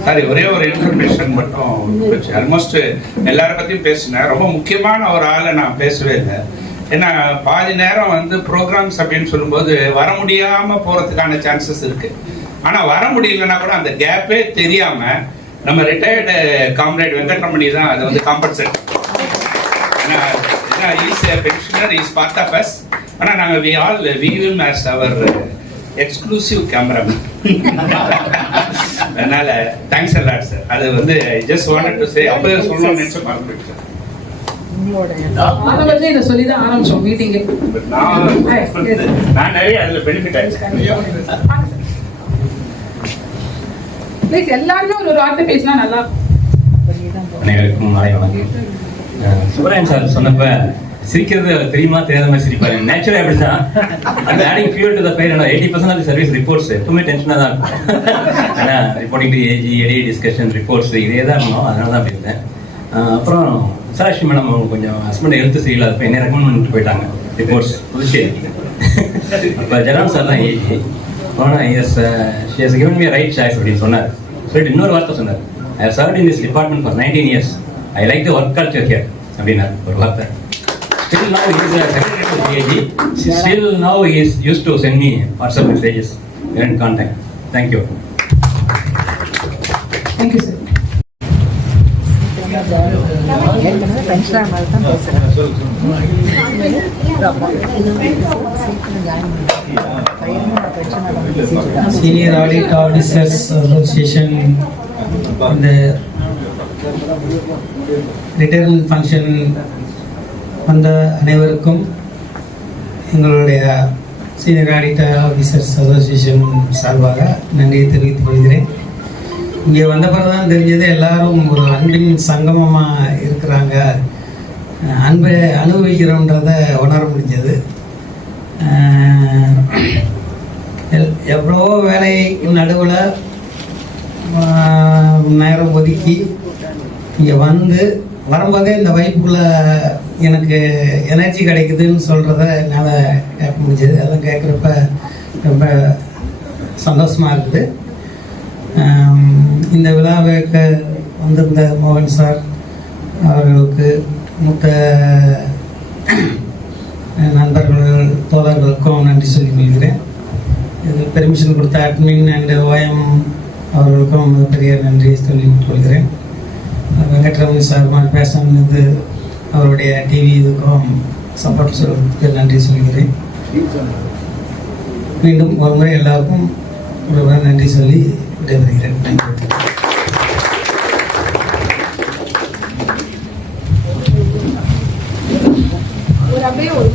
சரி, ஒரே ஒரு இன்ஃபர்மேஷன் மட்டும். ஆல்மோஸ்ட் எல்லார பத்தியும் பேசினேன். ரொம்ப முக்கியமான ஒரு ஆளை நான் பேசவே இல்லை. ஏன்னா பாதி நேரம் வந்து ப்ரோக்ராம்ஸ் அப்படின்னு சொல்லும்போது வர முடியாம போறதுக்கான சான்சஸ் இருக்கு. ஆனா வர முடியலன்னா கூட அந்த கேப்பே தெரியாம நம்ம ரிட்டையர்டு காம்ரேட் வெங்கட்ரமணி தான் அதை வந்து காம்பன்சேட். ஏன்னா is pensioner, is part of us. ஆனா நாங்க we all view him as our exclusive cameraman. அதனால தேங்க்ஸ் a lot சார். அது வந்து I just wanted to say அப்பவே சொல்லணும்னு நினைச்ச மறந்துட்டேன். ஆரம்பத்துல இதை சொல்லி தான் ஆரம்பிச்சோம் மீட்டிங்கு. நான் நிறைய அதுல பெனிஃபிட் ஆயிடுச்சு. ப்ளீஸ் எல்லாருமே ஒரு வார்த்தை பேசினா நல்லா அனைவருக்கும் மாலை வணக்கம். சுப்ரமணியன் சார் சொன்னப்ப சிரிக்கிறது தெரியுமா தெரியாத மாதிரி சிரிப்பாரு. நேச்சுரலா அப்படிதான். அந்த adding fuel to the fire. 80% of service reports எப்பவுமே டென்ஷனா தான் இருக்கும். ஏன்னா reporting to AG, ED discussion, reports இதே தான் இருந்தோம். அதனால தான் போயிருந்தேன். அப்புறம் சராட்சி மேடம் அவங்க கொஞ்சம் ஹஸ்பண்ட் எழுத்து சரியில்லை, அப்போ என்ன ரெக்கமெண்ட் பண்ணிட்டு போயிட்டாங்க ரிப்போர்ட்ஸ் புதுச்சேரி. இப்போ ஜெரான் சார் தான் ஏஜி. ஆனால் she has given me right choice அப்படின்னு சொன்னார். சொல்லிட்டு இன்னொரு வார்த்தை சொன்னார், I have served in this department for 19 years. I like the work culture here அப்படின்னாரு ஒரு வார்த்தை. Still now he is a secretary to CAG. Still now he is used to send me WhatsApp messages. We are in contact. Thank you. Thank you, sir. Senior Audit Officers Association இந்த retirement function வந்த அனைவருக்கும் எங்களுடைய senior audit officers association சார்பாக நன்றியை தெரிவித்துக் கொள்கிறேன். இங்கே வந்த பிறகு தான் தெரிஞ்சது எல்லாரும் ஒரு அன்பின் சங்கமமாக இருக்கிறாங்க, அன்பை அனுபவிக்கிறோன்றதை உணர முடிஞ்சது. எவ்வளோ வேலை நடுவில் நேரம் ஒதுக்கி இங்கே வரும்போதே இந்த வைப்புக்குள்ளே எனக்கு எனர்ஜி கிடைக்குதுன்னு சொல்கிறத என்னால் கேட்க முடிஞ்சது. அதெல்லாம் கேட்குறப்ப ரொம்ப சந்தோஷமாக இருக்குது. இந்த விழாவுக்கு வந்திருந்த மோகன் சார் அவர்களுக்கு, மூத்த நண்பர்கள் தோழர்களுக்கும் நன்றி சொல்லிக் கொள்கிறேன். இது பெர்மிஷன் கொடுத்த அட்மின் அண்ட் ஓஎம் அவர்களுக்கும் பெரிய நன்றி சொல்லிக் கொள்கிறேன். வெங்கட்ரமணி சார் மாதிரி பேசுனது அவருடைய டிவி இதுக்கும் சப்போர்ட் சொல்ல நன்றி சொல்கிறேன். மீண்டும் ஒரு முறை எல்லாருக்கும் ஒரு நன்றி சொல்லி விடைபெறுகிறேன். ஒரு அப்படியே ஒரு